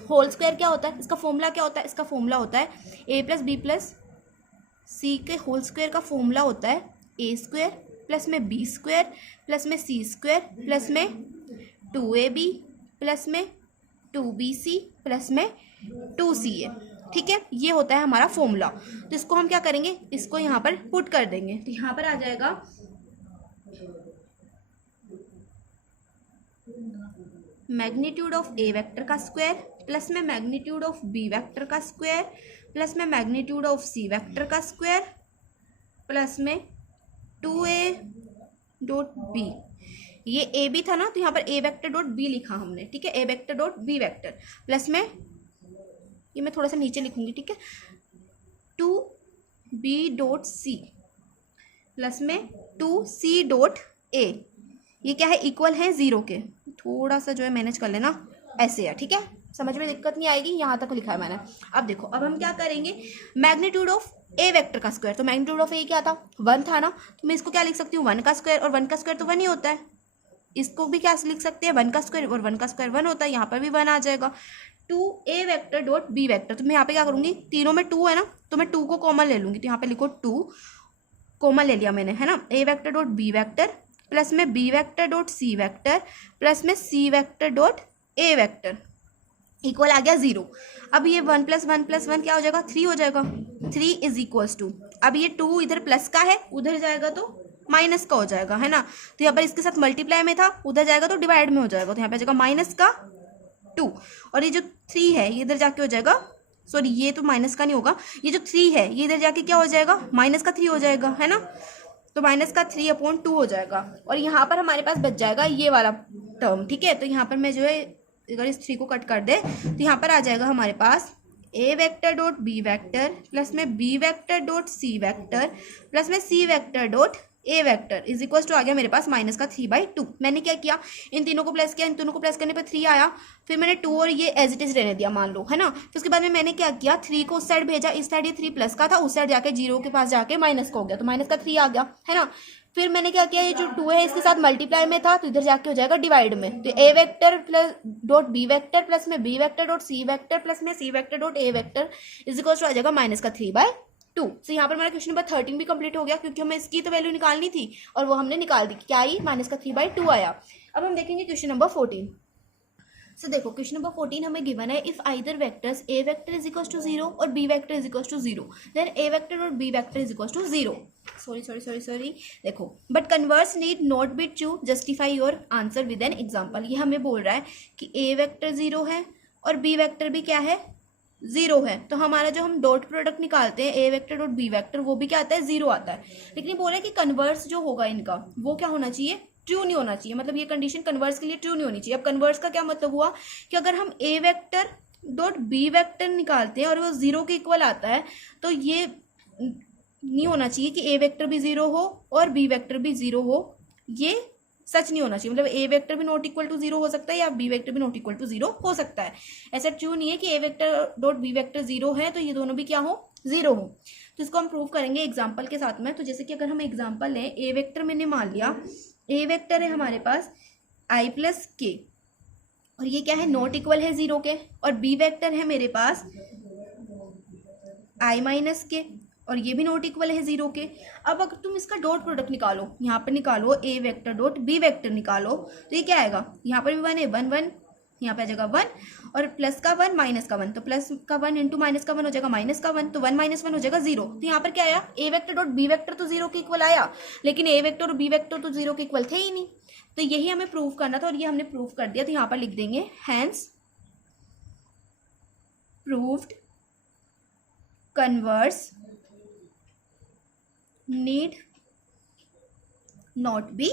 होल स्क्वायर क्या होता है, इसका फॉर्मूला क्या होता है, इसका फॉर्मूला होता है ए प्लस बी प्लस सी के होल स्क्वायर का फॉर्मूला होता है ए स्क्वायर प्लस में बी स्क्वायर प्लस में सी स्क्वायर प्लस में 2ab प्लस में 2bc प्लस में 2ca। ठीक है, ये होता है हमारा फॉर्मूला। तो इसको हम क्या करेंगे, इसको यहाँ पर पुट कर देंगे। तो यहाँ पर आ जाएगा मैग्नीट्यूड ऑफ ए वेक्टर का स्क्वायर प्लस में मैग्नीट्यूड ऑफ बी वेक्टर का स्क्वायर प्लस में मैग्नीट्यूड ऑफ सी वेक्टर का स्क्वायर प्लस में 2a डॉट बी। ये ए बी था ना, तो यहाँ पर ए वेक्टर डॉट बी लिखा हमने। ठीक है, a vector dot B vector plus में, ये मैं थोड़ा सा नीचे लिखूंगी, ठीक है, 2b डॉट सी प्लस में 2c डॉट ए। ये क्या है, इक्वल है 0 के। थोड़ा सा जो है मैनेज कर लेना, ऐसे है। ठीक है, समझ में दिक्कत नहीं आएगी, यहाँ तक लिखा है मैंने। अब देखो, अब हम क्या करेंगे, मैग्नीट्यूड ऑफ ए वेक्टर का स्क्वायर, तो मैग्नीट्यूड ऑफ ए क्या था, 1 था ना, तो मैं इसको क्या लिख सकती हूँ, 1 का स्क्वायर, और 1 का स्क्वायर तो 1 ही होता है। इसको भी क्या लिख सकते हैं, 1 का स्क्वायर, और 1 का स्क्वायर 1 होता है, यहाँ पर भी 1 आ जाएगा। 2a vector dot B vector, तो मैं यहाँ पे क्या करूँगी, तीनों में 2 है ना, तो मैं 2 को कॉमन ले लूँगी। तो यहाँ पे लिखो 2 कॉमन ले लिया मैंने, है ना। A vector dot B vector plus में बी वेक्टर डॉट सी वेक्टर प्लस में सी वेक्टर डॉट ए वेक्टर इक्वल आ गया 0। अब ये 1 प्लस 1 प्लस 1 क्या हो जाएगा, 3 हो जाएगा। 3 इज इक्वल्स टू, अब ये 2 इधर प्लस का है, उधर जाएगा तो माइनस का हो जाएगा, है ना। तो यहाँ पर इसके साथ मल्टीप्लाई में था, उधर जाएगा तो डिवाइड में हो जाएगा। तो यहाँ पे जाएगा माइनस का 2, और ये जो 3 है ये इधर जाके हो जाएगा, सॉरी ये तो माइनस का नहीं होगा, ये जो 3 है ये इधर जाके क्या हो जाएगा, माइनस का 3 हो जाएगा, है ना। तो माइनस का 3/2 हो जाएगा, और यहाँ पर हमारे पास बच जाएगा ये वाला टर्म। ठीक है, तो यहाँ पर मैं जो है अगर इस 3 को कट कर दे तो यहाँ पर आ जाएगा हमारे पास a vector dot B vector plus में बी वेक्टर डॉट सी वेक्टर प्लस में c vector dot A vector is equal to आ गया मेरे पास माइनस का 3/2। मैंने क्या किया, इन तीनों को प्लस किया, इन तीनों को प्लस करने पर 3 आया, फिर मैंने 2 और ये एज इट इज रहने दिया मान लो, है ना। फिर उसके बाद में मैंने क्या किया, 3 को उस साइड भेजा, इस साइड ये 3 प्लस का था, उस साइड जाके 0 के पास जाके माइनस का हो गया, तो माइनस का 3 आ गया, है ना। फिर मैंने क्या किया, ये जो 2 है इसके साथ मल्टीप्लाई में था, तो इधर जाके हो जाएगा डिवाइड में। तो ए vector plus dot B vector plus में बी वेक्टर डॉट सी वेक्टर प्लस में c vector dot A vector is equal to आ जाएगा माइनस का 3/2। तो यहाँ पर हमारा क्वेश्चन नंबर 13 भी कंप्लीट हो गया, क्योंकि हमें इसकी तो वैल्यू निकालनी थी और वो हमने निकाल दी। क्या आई, माइनस का 3/2 आया। अब हम देखेंगे क्वेश्चन नंबर 14। सो देखो, क्वेश्चन नंबर 14 हमें गिवन है if either vectors a vector is equal to 0 और B vector is equal to 0 then a vector और B vector is equal to 0। Sorry देखो, but converse need not be true, justify your answer with an example. ये हमें बोल रहा है कि ए vector 0 है और बी वेक्टर भी क्या है, 0 है। तो हमारा जो हम डॉट प्रोडक्ट निकालते हैं A vector dot B vector, वो भी क्या आता है, 0 आता है। लेकिन ये बोल रहा है कि कन्वर्स जो होगा इनका वो क्या होना चाहिए, ट्रू नहीं होना चाहिए। मतलब ये कंडीशन कन्वर्स के लिए ट्रू नहीं होनी चाहिए। अब कन्वर्स का क्या मतलब हुआ कि अगर हम ए वेक्टर डॉट बी वेक्टर निकालते हैं और वो 0 के इक्वल आता है, तो ये नहीं होना चाहिए कि ए वेक्टर भी 0 हो और बी वेक्टर भी 0 हो। ये सच नहीं होना चाहिए। मतलब ए वेक्टर भी नॉट इक्वल टू 0 हो सकता है या बी वेक्टर भी नॉट इक्वल टू 0 हो सकता है। ऐसा ट्रू नहीं है कि ए वेक्टर डॉट बी वेक्टर 0 है तो ये दोनों भी क्या हो, 0 हो। तो इसको हम प्रूव करेंगे एग्जाम्पल के साथ में। तो जैसे कि अगर हम एग्जाम्पल लें, ए वेक्टर मैंने मान लिया, ए वेक्टर है हमारे पास i प्लस के, और ये क्या है, नॉट इक्वल है 0 के। और बी वेक्टर है मेरे पास i माइनस के, और ये भी नॉट इक्वल है 0 के। अब अगर तुम इसका डॉट प्रोडक्ट निकालो, यहाँ पर निकालो ए वेक्टर डॉट बी वेक्टर निकालो, तो ये क्या आएगा, यहाँ पर भी 1 है, 1 1, यहाँ पे आ जाएगा 1 और प्लस का 1 माइनस का 1, तो प्लस का 1 इंटू माइनस का 1 हो जाएगा माइनस का 1, तो 1 माइनस 1 हो जाएगा 0। तो यहाँ पर क्या आया, ए वेक्टर डॉट बी वेक्टर तो 0 के इक्वल आया, लेकिन ए वेक्टर और बी वेक्टर तो 0 के इक्वल थे ही नहीं। तो यही हमें प्रूव करना था और ये हमने प्रूव कर दिया। तो यहाँ पर लिख देंगे hence proved converse need not be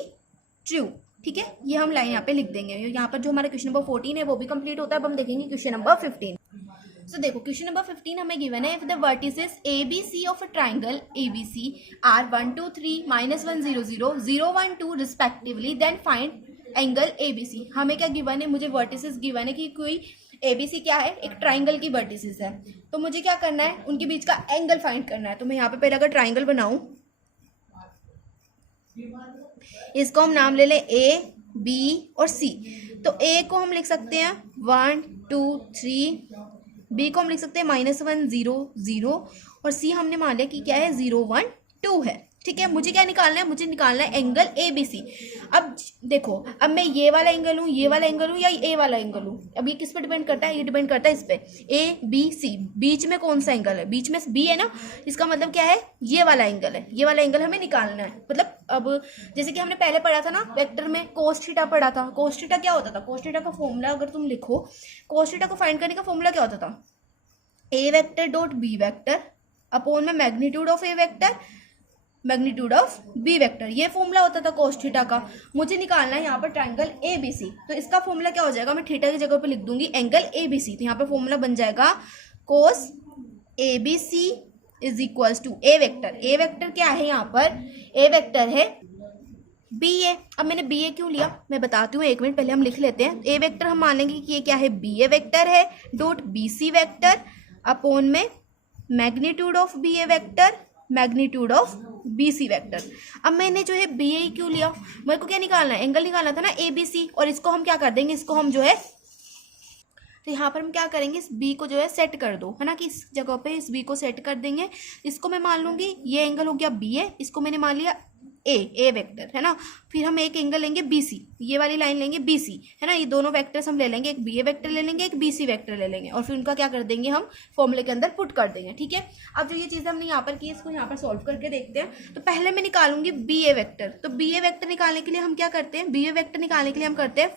true. ठीक है, ये हम लाइन यहाँ पे लिख देंगे। यहाँ पर जो हमारा क्वेश्चन नंबर 14 है वो भी कंप्लीट होता है। अब हम देखेंगे क्वेश्चन नंबर 15। सो देखो क्वेश्चन नंबर 15 हमें गिवन है, if the vertices A B C of a triangle A B C are 1 2 3 -1 0 0 0 1 2 respectively, then find angle A B C. हमें क्या गिवन है, मुझे वर्टिसेस गिवन है कि कोई ए बी सी क्या है, एक ट्राइंगल की वर्टिसेस है। तो मुझे क्या करना है, उनके बीच का एंगल फाइंड करना है। तो मैं यहाँ पे पहले अगर ट्राइंगल बनाऊं, इसको हम नाम ले लें ए बी और सी। तो ए को हम लिख सकते हैं 1 2 3, बी को हम लिख सकते हैं -1 0 0 और सी हमने मान लिया कि क्या है 0 1 2 है। ठीक है, मुझे क्या निकालना है, मुझे निकालना है एंगल ए बी सी। अब देखो, अब मैं ये वाला एंगल हूँ, ये वाला एंगल हूँ या ए वाला एंगल हूँ, अब ये किस पे डिपेंड करता है, ये डिपेंड करता है इस पे ए बी सी, बीच में कौन सा एंगल है, बीच में बी है ना, इसका मतलब क्या है, ये वाला एंगल है, ये वाला एंगल हमें निकालना है। मतलब अब जैसे कि हमने पहले पढ़ा था ना वेक्टर में, कोस थीटा पढ़ा था। कोस थीटा क्या होता था, कोस थीटा का फॉर्मूला अगर तुम लिखो, कोस थीटा को फाइंड करने का फॉर्मूला क्या होता था, ए vector dot B vector upon में magnitude of A vector magnitude of B vector, ये फॉर्मूला होता था कोस थीटा का। मुझे निकालना है यहाँ पर ट्राइंगल ए बी सी, तो इसका फॉर्मूला क्या हो जाएगा, मैं थीटा की जगह पे लिख दूंगी एंगल ए बी सी। तो यहाँ पे फॉर्मूला बन जाएगा cos a B c is equals to a vector. A vector क्या है, यहाँ पर ए वेक्टर है बी ए। अब मैंने बी ए क्यों लिया मैं बताती हूँ, एक मिनट पहले हम लिख लेते हैं। ए वेक्टर हम मान लेंगे कि ये क्या है, बी ए वेक्टर है dot b c vector upon में magnitude of b A vector magnitude of b c vector. अब मैंने जो है बी ए क्यों लिया, मेरे को क्या निकालना है, एंगल निकालना था ना ए बी सी, और इसको हम क्या कर देंगे, इसको हम जो है, तो यहाँ पर हम क्या करेंगे, इस बी को जो है सेट कर दो, है ना, कि इस जगह पे इस बी को सेट कर देंगे। इसको मैं मान लूंगी ये एंगल हो गया बी ए, इसको मैंने मान लिया ए वेक्टर, है ना। फिर हम एक एंगल लेंगे बी सी, ये वाली लाइन लेंगे बी सी, है ना, ये दोनों वेक्टर्स हम ले लेंगे, एक बी ए वेक्टर ले लेंगे, एक बी सी वेक्टर ले लेंगे, और फिर उनका क्या कर देंगे, हम फॉर्मूले के अंदर पुट कर देंगे। ठीक है, अब जो ये चीज़ हमने यहाँ पर की, इसको यहाँ पर सॉल्व करके देखते हैं। तो पहले मैं निकालूंगी बी ए वेक्टर। तो बी ए वेक्टर निकालने के लिए हम क्या करते हैं, बी ए वेक्टर निकालने के लिए हम करते हैं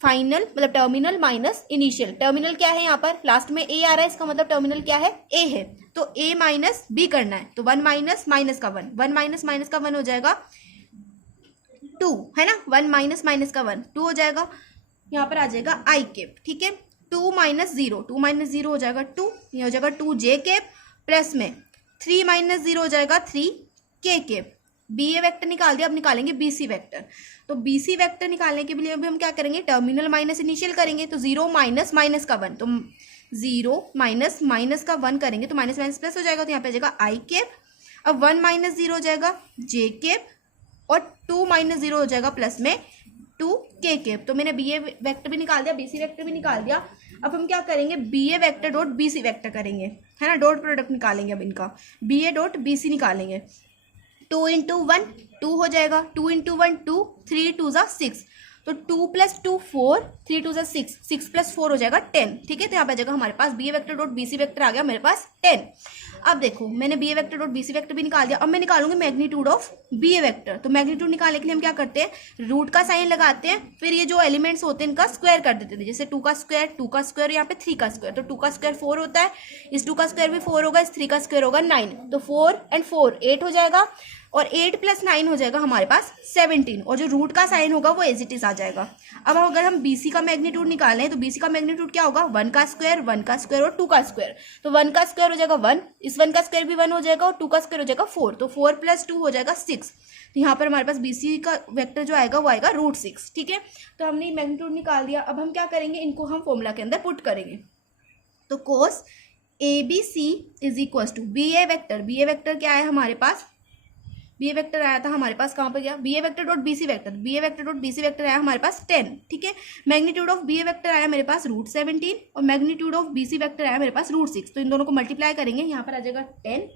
फाइनल मतलब टर्मिनल माइनस इनिशियल। टर्मिनल क्या है, यहाँ पर लास्ट में ए आ रहा है, इसका मतलब टर्मिनल क्या है, ए है, तो ए माइनस बी करना है। तो 1 माइनस माइनस का 1, 1 माइनस माइनस का 1 हो जाएगा 2, है ना, 1 माइनस माइनस का 1 2 हो जाएगा, यहाँ पर आ जाएगा आई केप। ठीक है, 2 माइनस 0, 2 माइनस 0 हो जाएगा 2, ये हो जाएगा 2 जे केप, प्लस में 3 माइनस 0 हो जाएगा 3 के केप। बी ए वेक्टर निकाल दिया, अब निकालेंगे बी सी वेक्टर। तो बी सी वेक्टर निकालने के लिए अभी हम क्या करेंगे, टर्मिनल माइनस इनिशियल करेंगे। तो 0 माइनस माइनस का 1, तो 0 माइनस माइनस का 1 करेंगे तो माइनस माइनस प्लस हो जाएगा, तो यहाँ पे आ जाएगा आई केप। अब 1 माइनस 0 हो जाएगा जे केप, और 2 माइनस 0 हो जाएगा प्लस में 2 के केप। तो मैंने बी ए वेक्टर भी निकाल दिया, बी सी वेक्टर भी निकाल दिया। अब हम क्या करेंगे, बी ए vector dot b c vector करेंगे, है ना, डॉट प्रोडक्ट निकालेंगे। अब इनका b a dot b c निकालेंगे। 2 इंटू 1 2 हो जाएगा, 2 इंटू 1 2, 3 2 ज़ा 6, तो 2 प्लस 2 4, 3 2 ज़ा 6, 6 प्लस 4 हो जाएगा 10। ठीक है, तो यहाँ पे आ जाएगा हमारे पास बी ए vector dot b c vector आ गया मेरे पास 10। अब देखो मैंने बी ए vector dot b c vector भी निकाल दिया। अब मैं निकालूंगी magnitude of b A vector. तो मैग्नीट्यूड निकालने के लिए हम क्या करते हैं, रूट का साइन लगाते हैं, फिर ये जो एलिमेंट्स होते हैं इनका स्क्वायर कर देते थे, जैसे 2 का स्क्वायर, यहाँ पे 3 का स्क्वायर, तो 2 का स्क्वायर 4 होता है, इस 2 का स्क्वायर भी 4 होगा, इस 3 का स्क्वायर होगा 9, तो 4 and 4 8 हो जाएगा, और 8 प्लस 9 हो जाएगा हमारे पास 17, और जो रूट का साइन होगा वो एज इट इज आ जाएगा। अब अगर हम BC का मैग्नीट्यूड निकालें तो BC का मैग्नीट्यूड क्या होगा, 1 का स्क्वायर और 2 का स्क्वायर, तो 1 का स्क्वायर हो जाएगा 1, इस 1 का स्क्वायर भी 1 हो जाएगा, और 2 का स्क्वायर हो जाएगा 4, तो 4 प्लस 2 हो जाएगा 6। तो यहाँ पर हमारे पास BC का वेक्टर जो आएगा वो आएगा √6। ठीक है, तो हमने मैग्नीट्यूड निकाल दिया। अब हम क्या करेंगे, इनको हम फॉर्मूला के अंदर पुट करेंगे। तो cos ABC is equal to B A vector क्या है हमारे पास, बी ए वेक्टर आया था हमारे पास, कहाँ पर गया, बी ए vector dot b c vector आया हमारे पास 10। ठीक है, magnitude of b A vector आया मेरे पास √17, और magnitude of b c vector आया मेरे पास √6, तो इन दोनों को मल्टीप्लाई करेंगे, यहाँ पर आ जाएगा 10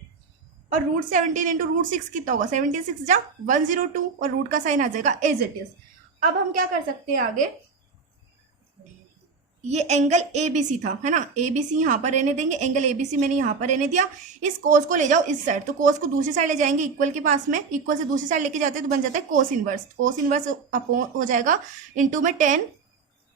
और रूट 17 इंटू रूट 6 कितना होगा, 76 जा 102 और रूट का साइन आ जाएगा एज इट इज। अब हम क्या कर सकते हैं आगे, ये एंगल ए बी सी था, है ना, ए बी सी यहाँ पर रहने देंगे, एंगल ए बी सी मैंने यहाँ पर रहने दिया। इस कोस को ले जाओ इस साइड, तो कोस को दूसरी साइड ले जाएंगे इक्वल के पास में, इक्वल से दूसरी साइड लेके जाते हैं तो बन जाता है cos inverse. Cos inverse upon हो जाएगा इंटू में 10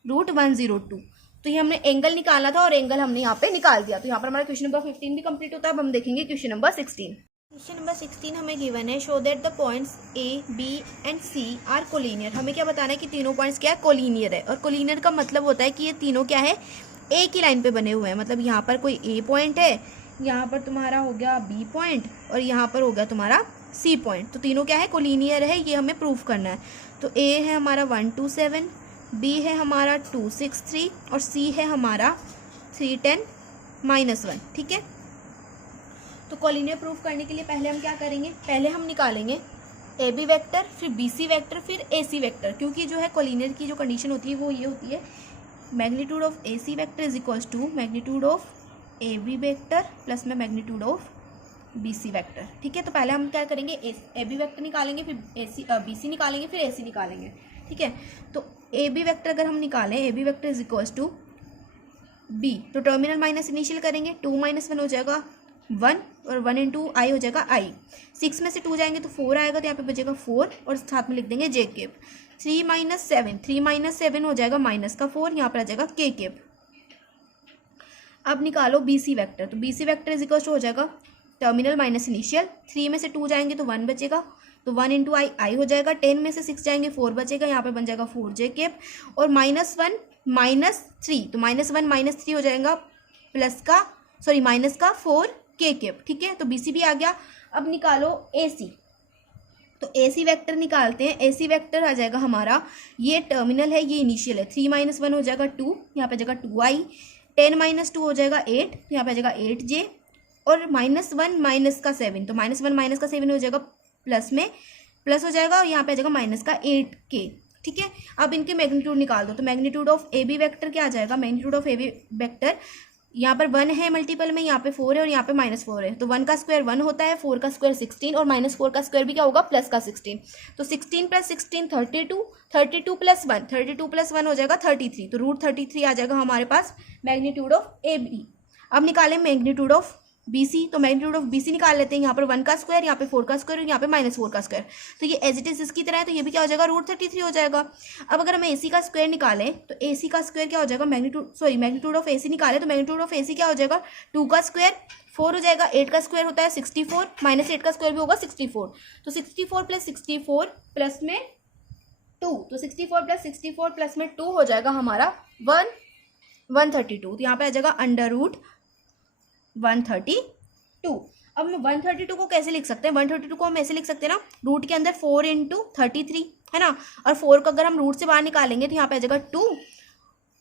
रूट 102। तो ये हमने एंगल निकाला था और एंगल हमने यहाँ पे निकाल दिया। तो यहाँ पर हमारा क्वेश्चन नंबर 15 भी कंप्लीट होता है। अब हम देखेंगे क्वेश्चन नंबर 16। क्वेश्चन नंबर 16 हमें गिवन है, show that the points A B and C are collinear. हमें क्या बताना है कि तीनों पॉइंट्स क्या है, कोलिनियर है। और कोलिनियर का मतलब होता है कि ये तीनों क्या है, एक ही लाइन पे बने हुए हैं। मतलब यहाँ पर कोई ए पॉइंट है, यहाँ पर तुम्हारा हो गया बी पॉइंट और यहाँ पर हो गया तुम्हारा सी पॉइंट। तो तीनों क्या है, कोलिनियर है, ये हमें प्रूफ करना है। तो ए है हमारा 127, बी है हमारा 263 और सी है हमारा 310 -1। ठीक है, तो कोलिनियर प्रूफ करने के लिए पहले हम क्या करेंगे, पहले हम निकालेंगे ए बी वैक्टर, फिर बी सी वैक्टर, फिर ए सी वैक्टर। क्योंकि जो है कोलिनियर की जो कंडीशन होती है वो ये होती है, magnitude of a c vector is equals to magnitude of A B vector plus में magnitude of b C vector. ठीक है, तो पहले हम क्या करेंगे, ए बी वैक्टर निकालेंगे, फिर बी सी निकालेंगे, फिर ए सी निकालेंगे। ठीक है, तो ए बी वैक्टर अगर हम निकालें, A B vector is equals to B, तो टर्मिनल माइनस इनिशियल करेंगे, 2 - 1 हो जाएगा 1 और 1 इंटू आई हो जाएगा आई। 6 में से 2 जाएंगे तो 4 आएगा, तो यहाँ पे बचेगा 4 और साथ में लिख देंगे जे केप। 3 - 7, 3 - 7 हो जाएगा -4, यहाँ पर आ जाएगा के केप। अब निकालो बी सी वैक्टर, तो B C vector is equal to हो जाएगा टर्मिनल माइनस इनिशियल। 3 में से 2 जाएंगे तो 1 बचेगा, तो 1 इंटू आई हो जाएगा। 10 में से 6 जाएंगे 4 बचेगा, यहाँ पे बन जाएगा 4 जे केप। और -1 -3, तो -1 -3 हो जाएगा माइनस का 4 के केप। ठीक है, तो बी सी भी आ गया। अब निकालो ए सी, तो ए सी वैक्टर निकालते हैं। ए सी वैक्टर आ जाएगा हमारा, ये टर्मिनल है, ये इनिशियल है। 3 - 1 हो जाएगा 2, यहाँ पे आ जाएगा 2i। 10 - 2 हो जाएगा 8, तो यहाँ पे आ जाएगा 8j। और -1 - 7, तो -1 - 7 हो जाएगा प्लस हो जाएगा, और यहाँ पे आ जाएगा -8k। ठीक है, अब इनके मैग्नीट्यूड निकाल दो, तो magnitude of A B vector क्या आ जाएगा, magnitude of A B vector यहाँ पर 1 है मल्टीपल में, यहाँ पे 4 है और यहाँ पे -4 है। तो 1 का स्क्वायर 1 होता है, 4 का स्क्वायर 16 और -4 का स्क्वायर भी क्या होगा, प्लस का 16। तो 16 + 16 32, 32 + 1, 32 + 1 हो जाएगा 33। तो √33 आ जाएगा हमारे पास मैग्नीट्यूड ऑफ ए बी। अब निकालें मैग्नीट्यूड ऑफ बी सी, तो मैग्नीट्यूड ऑफ बी सी निकाल लेते हैं। यहाँ पर 1 का स्क्वायर, यहाँ पे 4 का स्क्वायर और यहाँ पे -4 का स्क्वायर। तो ये एज इट इज इसकी तरह है, तो ये भी क्या हो जाएगा, √33 हो जाएगा। अब अगर हम ए सी का स्क्वायर निकालें, तो ए सी का स्क्वायर क्या हो जाएगा, मैग्नीट्यूड ऑफ ए सी निकालें, तो मैग्नीट्यूड ऑफ ए सी क्या हो जाएगा, 2 का स्क्वायर 4 हो जाएगा, 8 का स्क्वायर होता है 64, -8 का स्क्वायर भी होगा 64। तो 64 + 64 प्लस में 2, तो 64 + 64 प्लस में 2 हो जाएगा हमारा 132। तो यहाँ पे आ जाएगा √132। अब हम 132 को कैसे लिख सकते हैं, 132 को हम ऐसे लिख सकते हैं ना, रूट के अंदर 4 × 33 है ना, और 4 को अगर हम रूट से बाहर निकालेंगे तो यहाँ पे आ जाएगा 2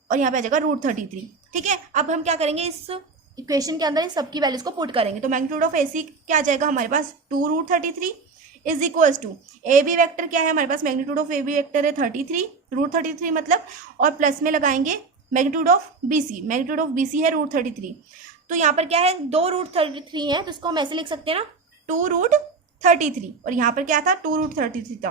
और यहाँ पे आ जाएगा √33। ठीक है, अब हम क्या करेंगे, इस इक्वेशन के अंदर इन सबकी वैल्यूज को पुट करेंगे। तो मैग्नीट्यूड ऑफ ए सी क्या आ जाएगा हमारे पास, 2√33 is equals to a B vector क्या है हमारे पास, magnitude of A B vector है 33, √33 मतलब, और प्लस में लगाएंगे magnitude of b c, magnitude of b c है √33। तो यहाँ पर क्या है, 2 √33 है, तो इसको हम ऐसे लिख सकते हैं ना, 2√33, और यहाँ पर क्या था, 2√33 था।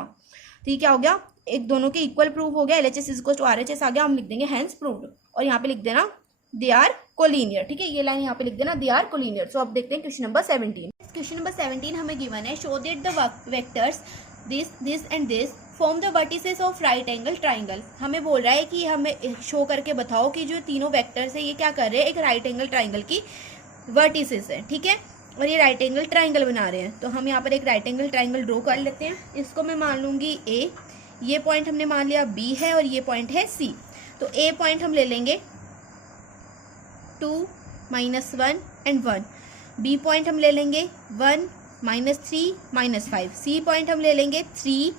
तो ये क्या हो गया, एक दोनों के इक्वल प्रूव हो गया, LHS is equal to RHS आ गया। हम लिख देंगे हैंस प्रूव्ड, और यहाँ पे लिख देना दे आर कोलिनियर। ठीक है, ये लाइन यहाँ पे लिख देना दे आर कोलिनियर। सो अब देखते हैं क्वेश्चन नंबर 17। क्वेश्चन नंबर 17 हमें गिवन है, show that the vectors this and this form the vertices of right angle triangle. हमें बोल रहा है कि हमें शो करके बताओ कि जो तीनों वेक्टर्स है ये क्या कर रहे हैं, एक राइट एंगल ट्राइंगल की वर्टिसेस है। ठीक है, और ये राइट एंगल ट्राइंगल बना रहे हैं। तो हम यहाँ पर एक राइट एंगल ट्राइंगल ड्रॉ कर लेते हैं। इसको मैं मान लूँगी ए, ये पॉइंट हमने मान लिया बी है और ये पॉइंट है सी। तो ए पॉइंट हम ले लेंगे 2 - 1 and 1, बी पॉइंट हम ले लेंगे 1 - 3 - 5, सी पॉइंट हम ले लेंगे 3 -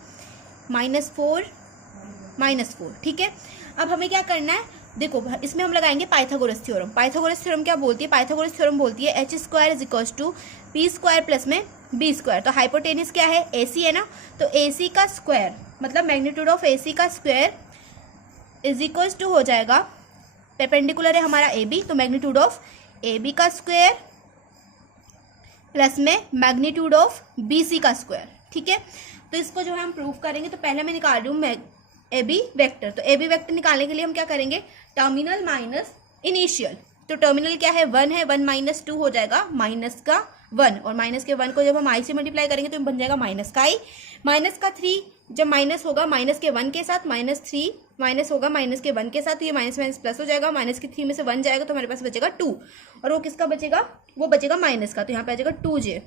4 -4। ठीक है, अब हमें क्या करना है, देखो इसमें हम लगाएंगे पाइथागोरस थ्योरम। पाइथागोरस थ्योरम क्या बोलती है, पाइथागोरस थ्योरम बोलती है h² = p² प्लस में b²। तो हाइपोटेनिस क्या है, AC है ना, तो AC का स्क्वायर मतलब मैग्नीट्यूड ऑफ AC का स्क्वायर इज इक्वल टू हो जाएगा, परपेंडिकुलर है हमारा AB, तो मैग्नीट्यूड ऑफ AB का स्क्वायर प्लस में मैग्नीट्यूड ऑफ बी सी का स्क्वायर, ठीक है। तो इसको जो है हम प्रूव करेंगे। तो पहले मैं निकाल रही हूँ ए बी वैक्टर। तो ए बी वैक्टर निकालने के लिए हम क्या करेंगे, टर्मिनल माइनस इनिशियल। तो टर्मिनल क्या है, 1 है, 1 माइनस 2 हो जाएगा माइनस का 1, और माइनस के 1 को जब हम आई से मल्टीप्लाई करेंगे तो बन जाएगा माइनस का आई। माइनस का 3 जब माइनस होगा माइनस के 1 के साथ, माइनस 3 माइनस होगा माइनस के 1 के साथ, तो ये माइनस माइनस प्लस हो जाएगा। माइनस के 3 में से 1 जाएगा तो हमारे पास बचेगा 2, और वो किसका बचेगा, वो बचेगा माइनस का। तो यहाँ पे आ जाएगा 2j।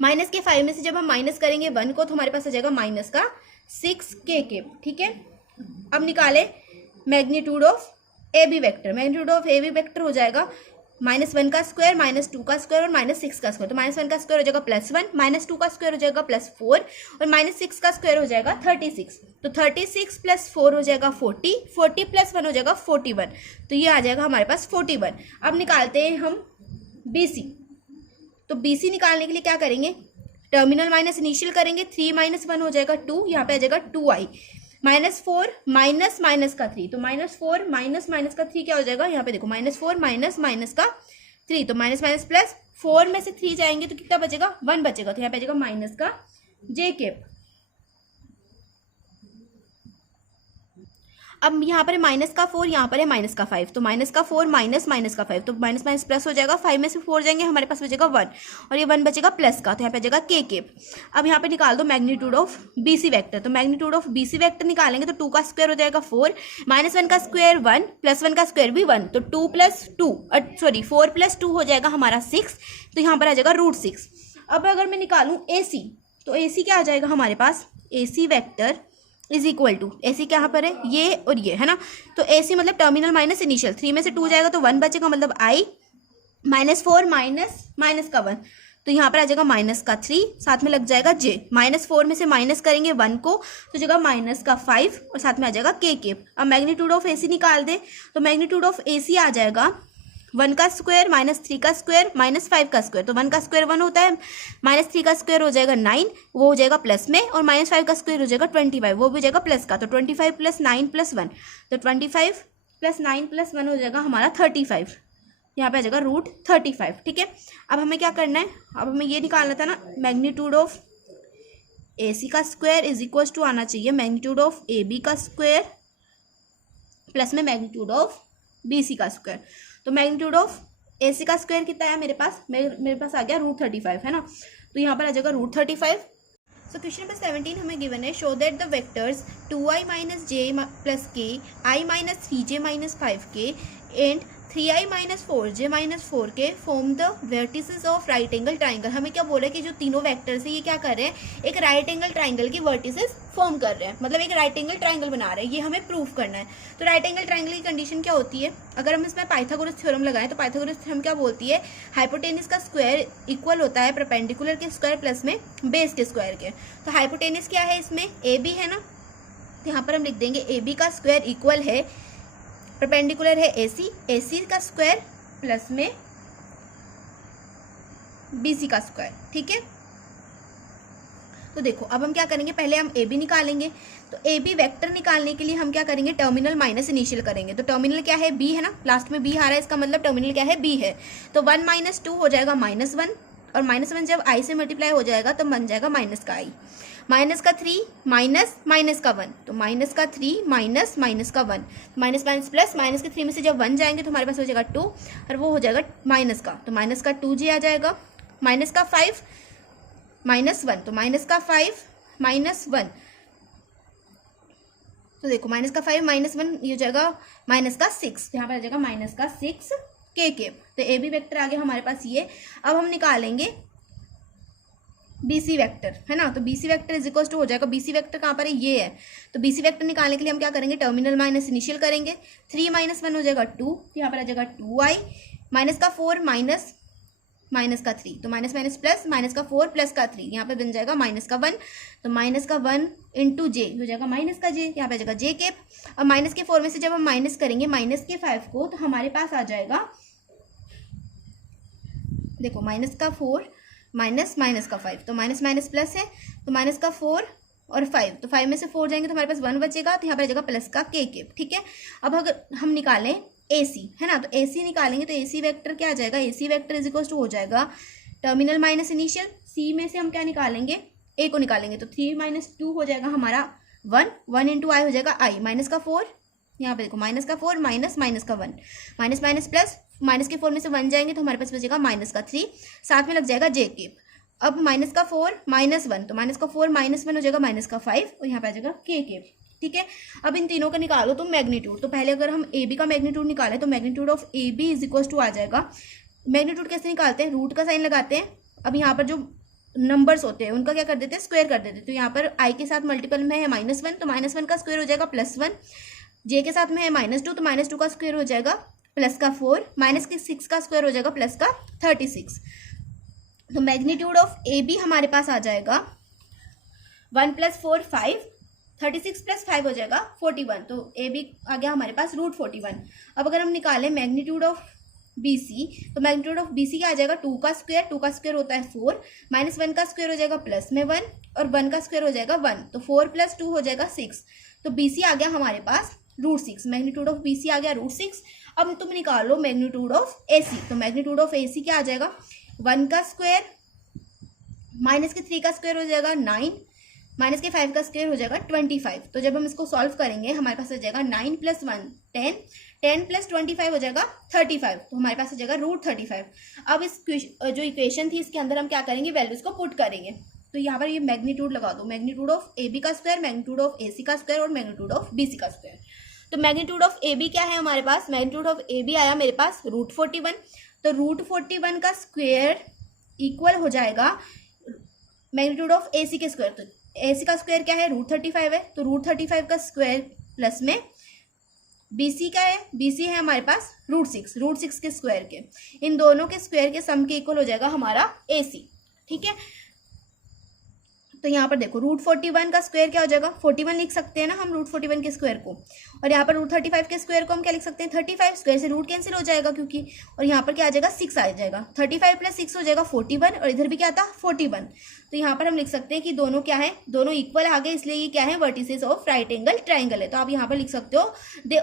माइनस के 5 में से जब हम माइनस करेंगे 1 को तो हमारे पास आ जाएगा माइनस का 6k, ठीक है। अब निकाले magnitude of A B vector. Magnitude of A B vector हो जाएगा -1 का स्क्वायर, -2 का स्क्वायर और -6 का स्क्वायर। तो -1 का स्क्वायर हो जाएगा +1, -2 का स्क्वायर हो जाएगा +4 और -6 का स्क्वायर हो जाएगा 36। तो 36 + 4 हो जाएगा 40, 40 + 1 हो जाएगा 41। तो ये आ जाएगा हमारे पास 41। अब निकालते हैं हम BC। तो BC निकालने के लिए क्या करेंगे, टर्मिनल माइनस इनिशियल करेंगे। 3 - 1 हो जाएगा 2, यहाँ पे आ जाएगा 2i। -4 माइनस माइनस का 3, तो -4 माइनस माइनस का 3 क्या हो जाएगा, यहाँ पे देखो -4 माइनस माइनस का 3, तो माइनस माइनस प्लस 4 में से 3 जाएंगे तो कितना बचेगा, 1 बचेगा। तो यहाँ पे आ जाएगा माइनस का j। अब यहाँ पर है माइनस का 4, यहाँ पर है माइनस का 5, तो माइनस का 4 माइनस माइनस का 5, तो माइनस माइनस प्लस हो जाएगा। 5 में से 4 जाएंगे हमारे पास बचेगा 1, और ये 1 बचेगा प्लस का, तो यहाँ पे आ जाएगा k। अब यहाँ पे निकाल दो मैग्नीट्यूड ऑफ BC वैक्टर। तो मैग्नीट्यूड ऑफ BC वैक्टर निकालेंगे तो 2 का स्क्वायर हो जाएगा 4, -1 का स्क्वायर 1, +1 का स्क्वायर भी 1, तो 4 + 2 हो जाएगा हमारा 6, तो यहाँ पर आ जाएगा √6। अब अगर मैं निकालूँ AC, तो AC क्या आ जाएगा हमारे पास, AC vector is equal to, AC क्या यहाँ पर है, ये और ये है ना। तो AC मतलब टर्मिनल माइनस इनिशियल। 3 में से 2 जाएगा तो 1 बचेगा, मतलब I -4 माइनस माइनस का 1, तो यहाँ पर आ जाएगा माइनस का 3, साथ में लग जाएगा j। -4 में से माइनस करेंगे 1 को तो जाएगा माइनस का 5, और साथ में आ जाएगा k। अब मैग्नीट्यूड ऑफ AC निकाल दे। तो मैग्नीट्यूड ऑफ AC आ जाएगा 1 का स्क्वायर -3 का स्क्वायर -5 का स्क्वायर। तो 1 का स्क्वायर 1 होता है, -3 का स्क्वायर हो जाएगा 9, वो हो जाएगा प्लस में, और -5 का स्क्वायर हो जाएगा 25, वो भी हो जाएगा प्लस का। तो 25 + 9 + 1, तो 25 + 9 + 1 हो जाएगा हमारा 35, यहाँ पे आ जाएगा √35, ठीक है। अब हमें क्या करना है, अब हमें ये निकालना था ना, मैग्नीट्यूड ऑफ AC का स्क्वायर इज इक्वल टू आना चाहिए मैग्नीट्यूड ऑफ AB का स्क्वायर प्लस में मैग्नीट्यूड ऑफ BC का स्क्वायर। तो मैग्नीट्यूड ऑफ AC का स्क्वायर कितना है मेरे पास, मेरे पास आ गया √35 है ना, तो यहाँ पर आ जाएगा √35। सो क्वेश्चन नंबर 17 हमें गिवन है, show that the vectors 2i - j + k, i - 3j - 5k and 3i - 4j - 4k form the vertices of right angle triangle. हमें क्या बोला है कि जो तीनों वेक्टर्स है ये क्या कर रहे हैं, एक राइट एंगल ट्राइंगल की वर्टिसेस फॉर्म कर रहे हैं, मतलब एक राइट एंगल ट्राइंगल बना रहे हैं। ये हमें प्रूफ करना है। तो राइट एंगल ट्राइंगल की कंडीशन क्या होती है, अगर हम इसमें पाइथागोरस थ्योरम लगाएं तो पाइथागोरस थ्योरम क्या बोलती है, हाइपोटेनस का स्क्वायर इक्वल होता है परपेंडिकुलर के स्क्वायर प्लस में बेस के स्क्वायर के। तो हाइपोटेनस क्या है, इसमें AB है ना, तो यहाँ पर हम लिख देंगे AB का स्क्वायर इक्वल है, परपेंडिकुलर है AC का स्क्वायर प्लस में BC का स्क्वायर, ठीक है। तो देखो अब हम क्या करेंगे, पहले हम AB निकालेंगे। तो AB वेक्टर निकालने के लिए हम क्या करेंगे, टर्मिनल माइनस इनिशियल करेंगे। तो टर्मिनल क्या है, B है ना, लास्ट में B आ रहा है, इसका मतलब टर्मिनल क्या है, B है। तो 1 - 2 हो जाएगा -1, और -1 जब I से मल्टीप्लाई हो जाएगा तो बन जाएगा माइनस का I। माइनस का 3 माइनस माइनस का 1, तो माइनस का 3 माइनस माइनस का 1, माइनस माइनस प्लस, माइनस के 3 में से जब 1 जाएंगे तो हमारे पास हो जाएगा 2, और वो हो जाएगा माइनस का, तो माइनस का 2j आ जाएगा। माइनस का 5 -1, तो माइनस का 5 -1, तो देखो माइनस का 5 -1 ये हो जाएगा माइनस का 6, यहाँ पर आ जाएगा माइनस का 6k। तो AB वेक्टर आ गया हमारे पास ये। अब हम निकालेंगे BC वेक्टर, है ना। तो BC vector is equal to हो जाएगा, BC वेक्टर कहाँ पर है, ये है। तो BC वेक्टर निकालने के लिए हम क्या करेंगे, टर्मिनल माइनस इनिशियल करेंगे। 3 - 1 हो जाएगा 2, यहाँ पर आ जाएगा 2i, माइनस का 4 माइनस माइनस का 3, तो माइनस माइनस प्लस, माइनस का 4 प्लस का 3, यहाँ पे बन जाएगा माइनस का 1, तो माइनस का 1 × j हो जाएगा माइनस का j, यहाँ पे आ जाएगा j। अब माइनस के 4 में से जब हम माइनस करेंगे माइनस के 5 को, तो हमारे पास आ जाएगा, देखो माइनस का 4 माइनस माइनस का 5, तो माइनस माइनस प्लस है, तो माइनस का 4 और 5, तो 5 में से 4 जाएंगे तो हमारे पास 1 बचेगा, तो यहाँ पर आ जाएगा प्लस का k, ठीक है। अब अगर हम निकालें AC, है ना, तो AC निकालेंगे तो AC वेक्टर क्या आ जाएगा, AC vector is equal to हो जाएगा टर्मिनल माइनस इनिशियल, सी में से हम क्या निकालेंगे, ए को निकालेंगे, तो 3 - 2 हो जाएगा हमारा 1, 1 इंटू आई हो जाएगा आई, माइनस का 4, यहाँ पे देखो माइनस का 4 माइनस माइनस का 1, माइनस माइनस प्लस, माइनस के 4 में से 1 जाएंगे तो हमारे पास बचेगा माइनस का 3, साथ में लग जाएगा जे केप। अब माइनस का 4 माइनस 1, तो माइनस का 4 माइनस 1 हो जाएगा माइनस का 5 और यहाँ पे आ जाएगा के केप। ठीक है, अब इन तीनों का निकालो तो मैग्नीट्यूड, तो पहले अगर हम ए बी का मैग्नीट्यूड निकालें तो magnitude of A b is equal to आ जाएगा, मैग्नीट्यूड कैसे निकालते हैं, रूट का साइन लगाते हैं। अब यहाँ पर जो नंबर्स होते हैं उनका क्या कर देते हैं, स्क्वायर कर देते हैं। तो यहाँ पर आई के साथ मल्टीपल में है -1, तो -1 का स्क्वायर हो जाएगा +1, जे के साथ में है -2, तो -2 का स्क्वायर हो जाएगा प्लस का 4, माइनस के 6 का स्क्वायर हो जाएगा प्लस का 36। तो मैग्नीट्यूड ऑफ ए बी हमारे पास आ जाएगा 1 + 4 5, 36 + 5 हो जाएगा 41, तो ए बी आ गया हमारे पास √41। अब अगर हम निकालें मैग्नीट्यूड ऑफ बी सी, तो मैग्नीट्यूड ऑफ बी सी क्या आ जाएगा, 2 का स्क्वायर होता है 4, -1 का स्क्वायर हो जाएगा प्लस में 1 और 1 का स्क्वायर हो जाएगा 1, तो 4 + 2 हो जाएगा 6, तो बी सी आ गया हमारे पास √6, मैग्नीट्यूड ऑफ बी सी आ गया √6। अब तुम निकालो मैग्नीट्यूड ऑफ ए सी, तो मैग्नीट्यूड ऑफ ए सी क्या आ जाएगा, 1 का स्क्वायर माइनस के 3 का स्क्वायर हो जाएगा 9, माइनस के 5 का स्क्वायर हो जाएगा 25। तो जब हम इसको सॉल्व करेंगे हमारे पास आ जाएगा 9 + 1 10, 10 + 25 हो जाएगा 35, तो हमारे पास आ जाएगा √35। अब इस जो इक्वेशन थी इसके अंदर हम क्या करेंगे, वैल्यूज को पुट करेंगे। तो यहाँ पर ये मैग्नीट्यूड लगा दो, मैग्नीट्यूड ऑफ ए बी का स्क्वायर, मैग्नीट्यूड ऑफ ए सी का स्क्वायर और मैग्नीट्यूड ऑफ बी सी का स्क्वायर। तो मैग्नीट्यूड ऑफ ए बी क्या है हमारे पास, मैग्नीट्यूड ऑफ ए बी आया मेरे पास √41, तो √41 का स्क्वायर इक्वल हो जाएगा मैग्नीट्यूड ऑफ ए सी के स्क्वायर। तो ए सी का स्क्वायर क्या है, √35 है, तो √35 का स्क्वायर प्लस में बी सी का है, बी सी है हमारे पास √6 के स्क्वायर के, इन दोनों के स्क्वायर के सम के इक्वल हो जाएगा हमारा ए सी। ठीक है, तो यहाँ पर देखो √41 का स्क्वायर क्या हो जाएगा, 41 लिख सकते हैं ना हम √41 के स्क्वायर को, और यहाँ पर √35 के स्क्वायर को हम क्या लिख सकते हैं, 35, स्क्वायर से रूट कैंसिल हो जाएगा क्योंकि, और यहाँ पर क्या आ जाएगा 6 आ जाएगा, 35 + 6 हो जाएगा 41, और इधर भी क्या था 41। तो यहाँ पर हम लिख सकते हैं कि दोनों क्या है, दोनों इक्वल आ गए, इसलिए ये क्या है, vertices of right angle triangle है। तो आप यहाँ पर लिख सकते हो the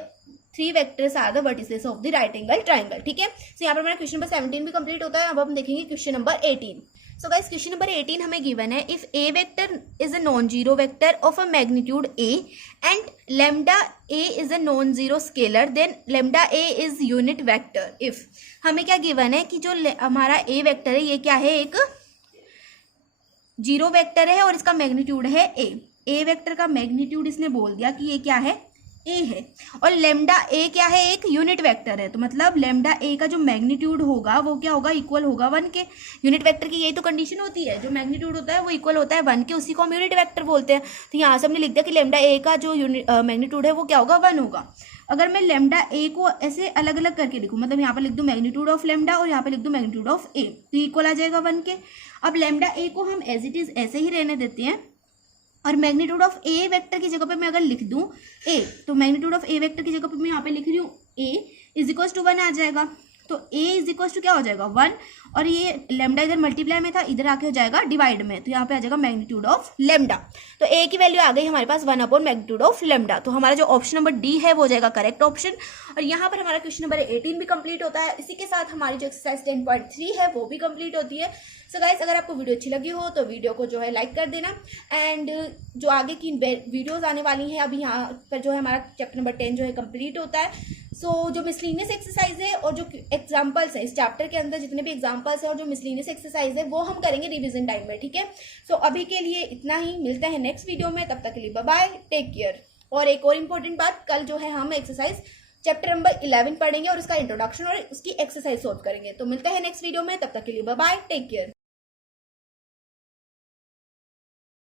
3 vectors are the vertices of the right angle triangle. ठीक है, तो यहाँ पर हमारा क्वेश्चन नंबर 17 भी कंप्लीट होता है। अब हम देखेंगे question number 18। So guys question number 18 हमें गिवन है, if A vector is a non zero vector of a magnitude A and lambda A is a non zero scalar, then lambda A is unit vector. If हमें क्या given है कि जो हमारा ए vector है ये क्या है, एक जीरो वेक्टर है और इसका मैग्नीट्यूड है ए वेक्टर का मैग्नीट्यूड इसने बोल दिया कि ये क्या है, ए है, और लेमडा ए क्या है, एक यूनिट वेक्टर है, तो मतलब लेमडा ए का जो मैग्नीट्यूड होगा वो क्या होगा, इक्वल होगा 1 के। यूनिट वेक्टर की यही तो कंडीशन होती है, जो मैग्नीट्यूड होता है वो इक्वल होता है 1 के, उसी को हम यूनिट वेक्टर बोलते हैं। तो यहाँ से हमने लिख दिया कि लेमडा ए का जो मैग्नीट्यूड है वो क्या होगा, 1 होगा। अगर मैं लेमडा ए को ऐसे अलग अलग करके लिखूँ, मतलब यहाँ पर लिख दूँ मैग्नीट्यूड ऑफ लेमडा और यहाँ पर लिख दूँ मैग्नीट्यूड ऑफ ए, तो इक्वल आ जाएगा 1 के। अब लेमडा ए को हम एज इट इज ऐसे ही रहने देते हैं, और मैग्नीट्यूड ऑफ ए वेक्टर की जगह पे मैं अगर लिख दूं ए, तो मैग्नीट्यूड ऑफ ए वेक्टर की जगह पे मैं यहाँ पे लिख रही हूँ ए इज इक्वल टू 1 आ जाएगा। तो ए इज इक्वल टू क्या हो जाएगा 1, और ये लेमडा इधर मल्टीप्लाई में था, इधर आके हो जाएगा डिवाइड में, तो यहाँ पे आ जाएगा मैग्नीट्यूड ऑफ लेमडा। तो ए की वैल्यू आ गई हमारे पास 1 मैग्नीट्यूड ऑफ लेमडा। तो हमारा जो ऑप्शन नंबर डी है वो हो जाएगा करेक्ट ऑप्शन। और यहाँ पर हमारा क्वेश्चन नंबर 18 भी कंप्लीट होता है। इसी के साथ हमारी जो एक्सरसाइज 10.3 है वो भी कंप्लीट होती है। सो गाइस अगर आपको वीडियो अच्छी लगी हो तो वीडियो को जो है लाइक कर देना, एंड जो आगे की वीडियोस आने वाली हैं, अभी यहाँ पर जो है हमारा चैप्टर नंबर 10 जो है कंप्लीट होता है। सो जो मिसलिनियस एक्सरसाइज है और जो एग्जाम्पल्स है इस चैप्टर के अंदर, जितने भी एग्जाम्पल्स है और जो मिसलिनियस एक्सरसाइज है वो हम करेंगे रिविजन टाइम में। ठीक है, सो अभी के लिए इतना ही, मिलते हैं नेक्स्ट वीडियो में, तब तक के लिए बाय बाय, टेक केयर। और एक और इम्पोर्टेंट बात, कल जो है हम एक्सरसाइज चैप्टर नंबर 11 पढ़ेंगे और उसका इंट्रोडक्शन और उसकी एक्सरसाइज सॉल्व करेंगे। तो मिलते हैं नेक्स्ट वीडियो में, तब तक के लिए बाय बाय, टेक केयर।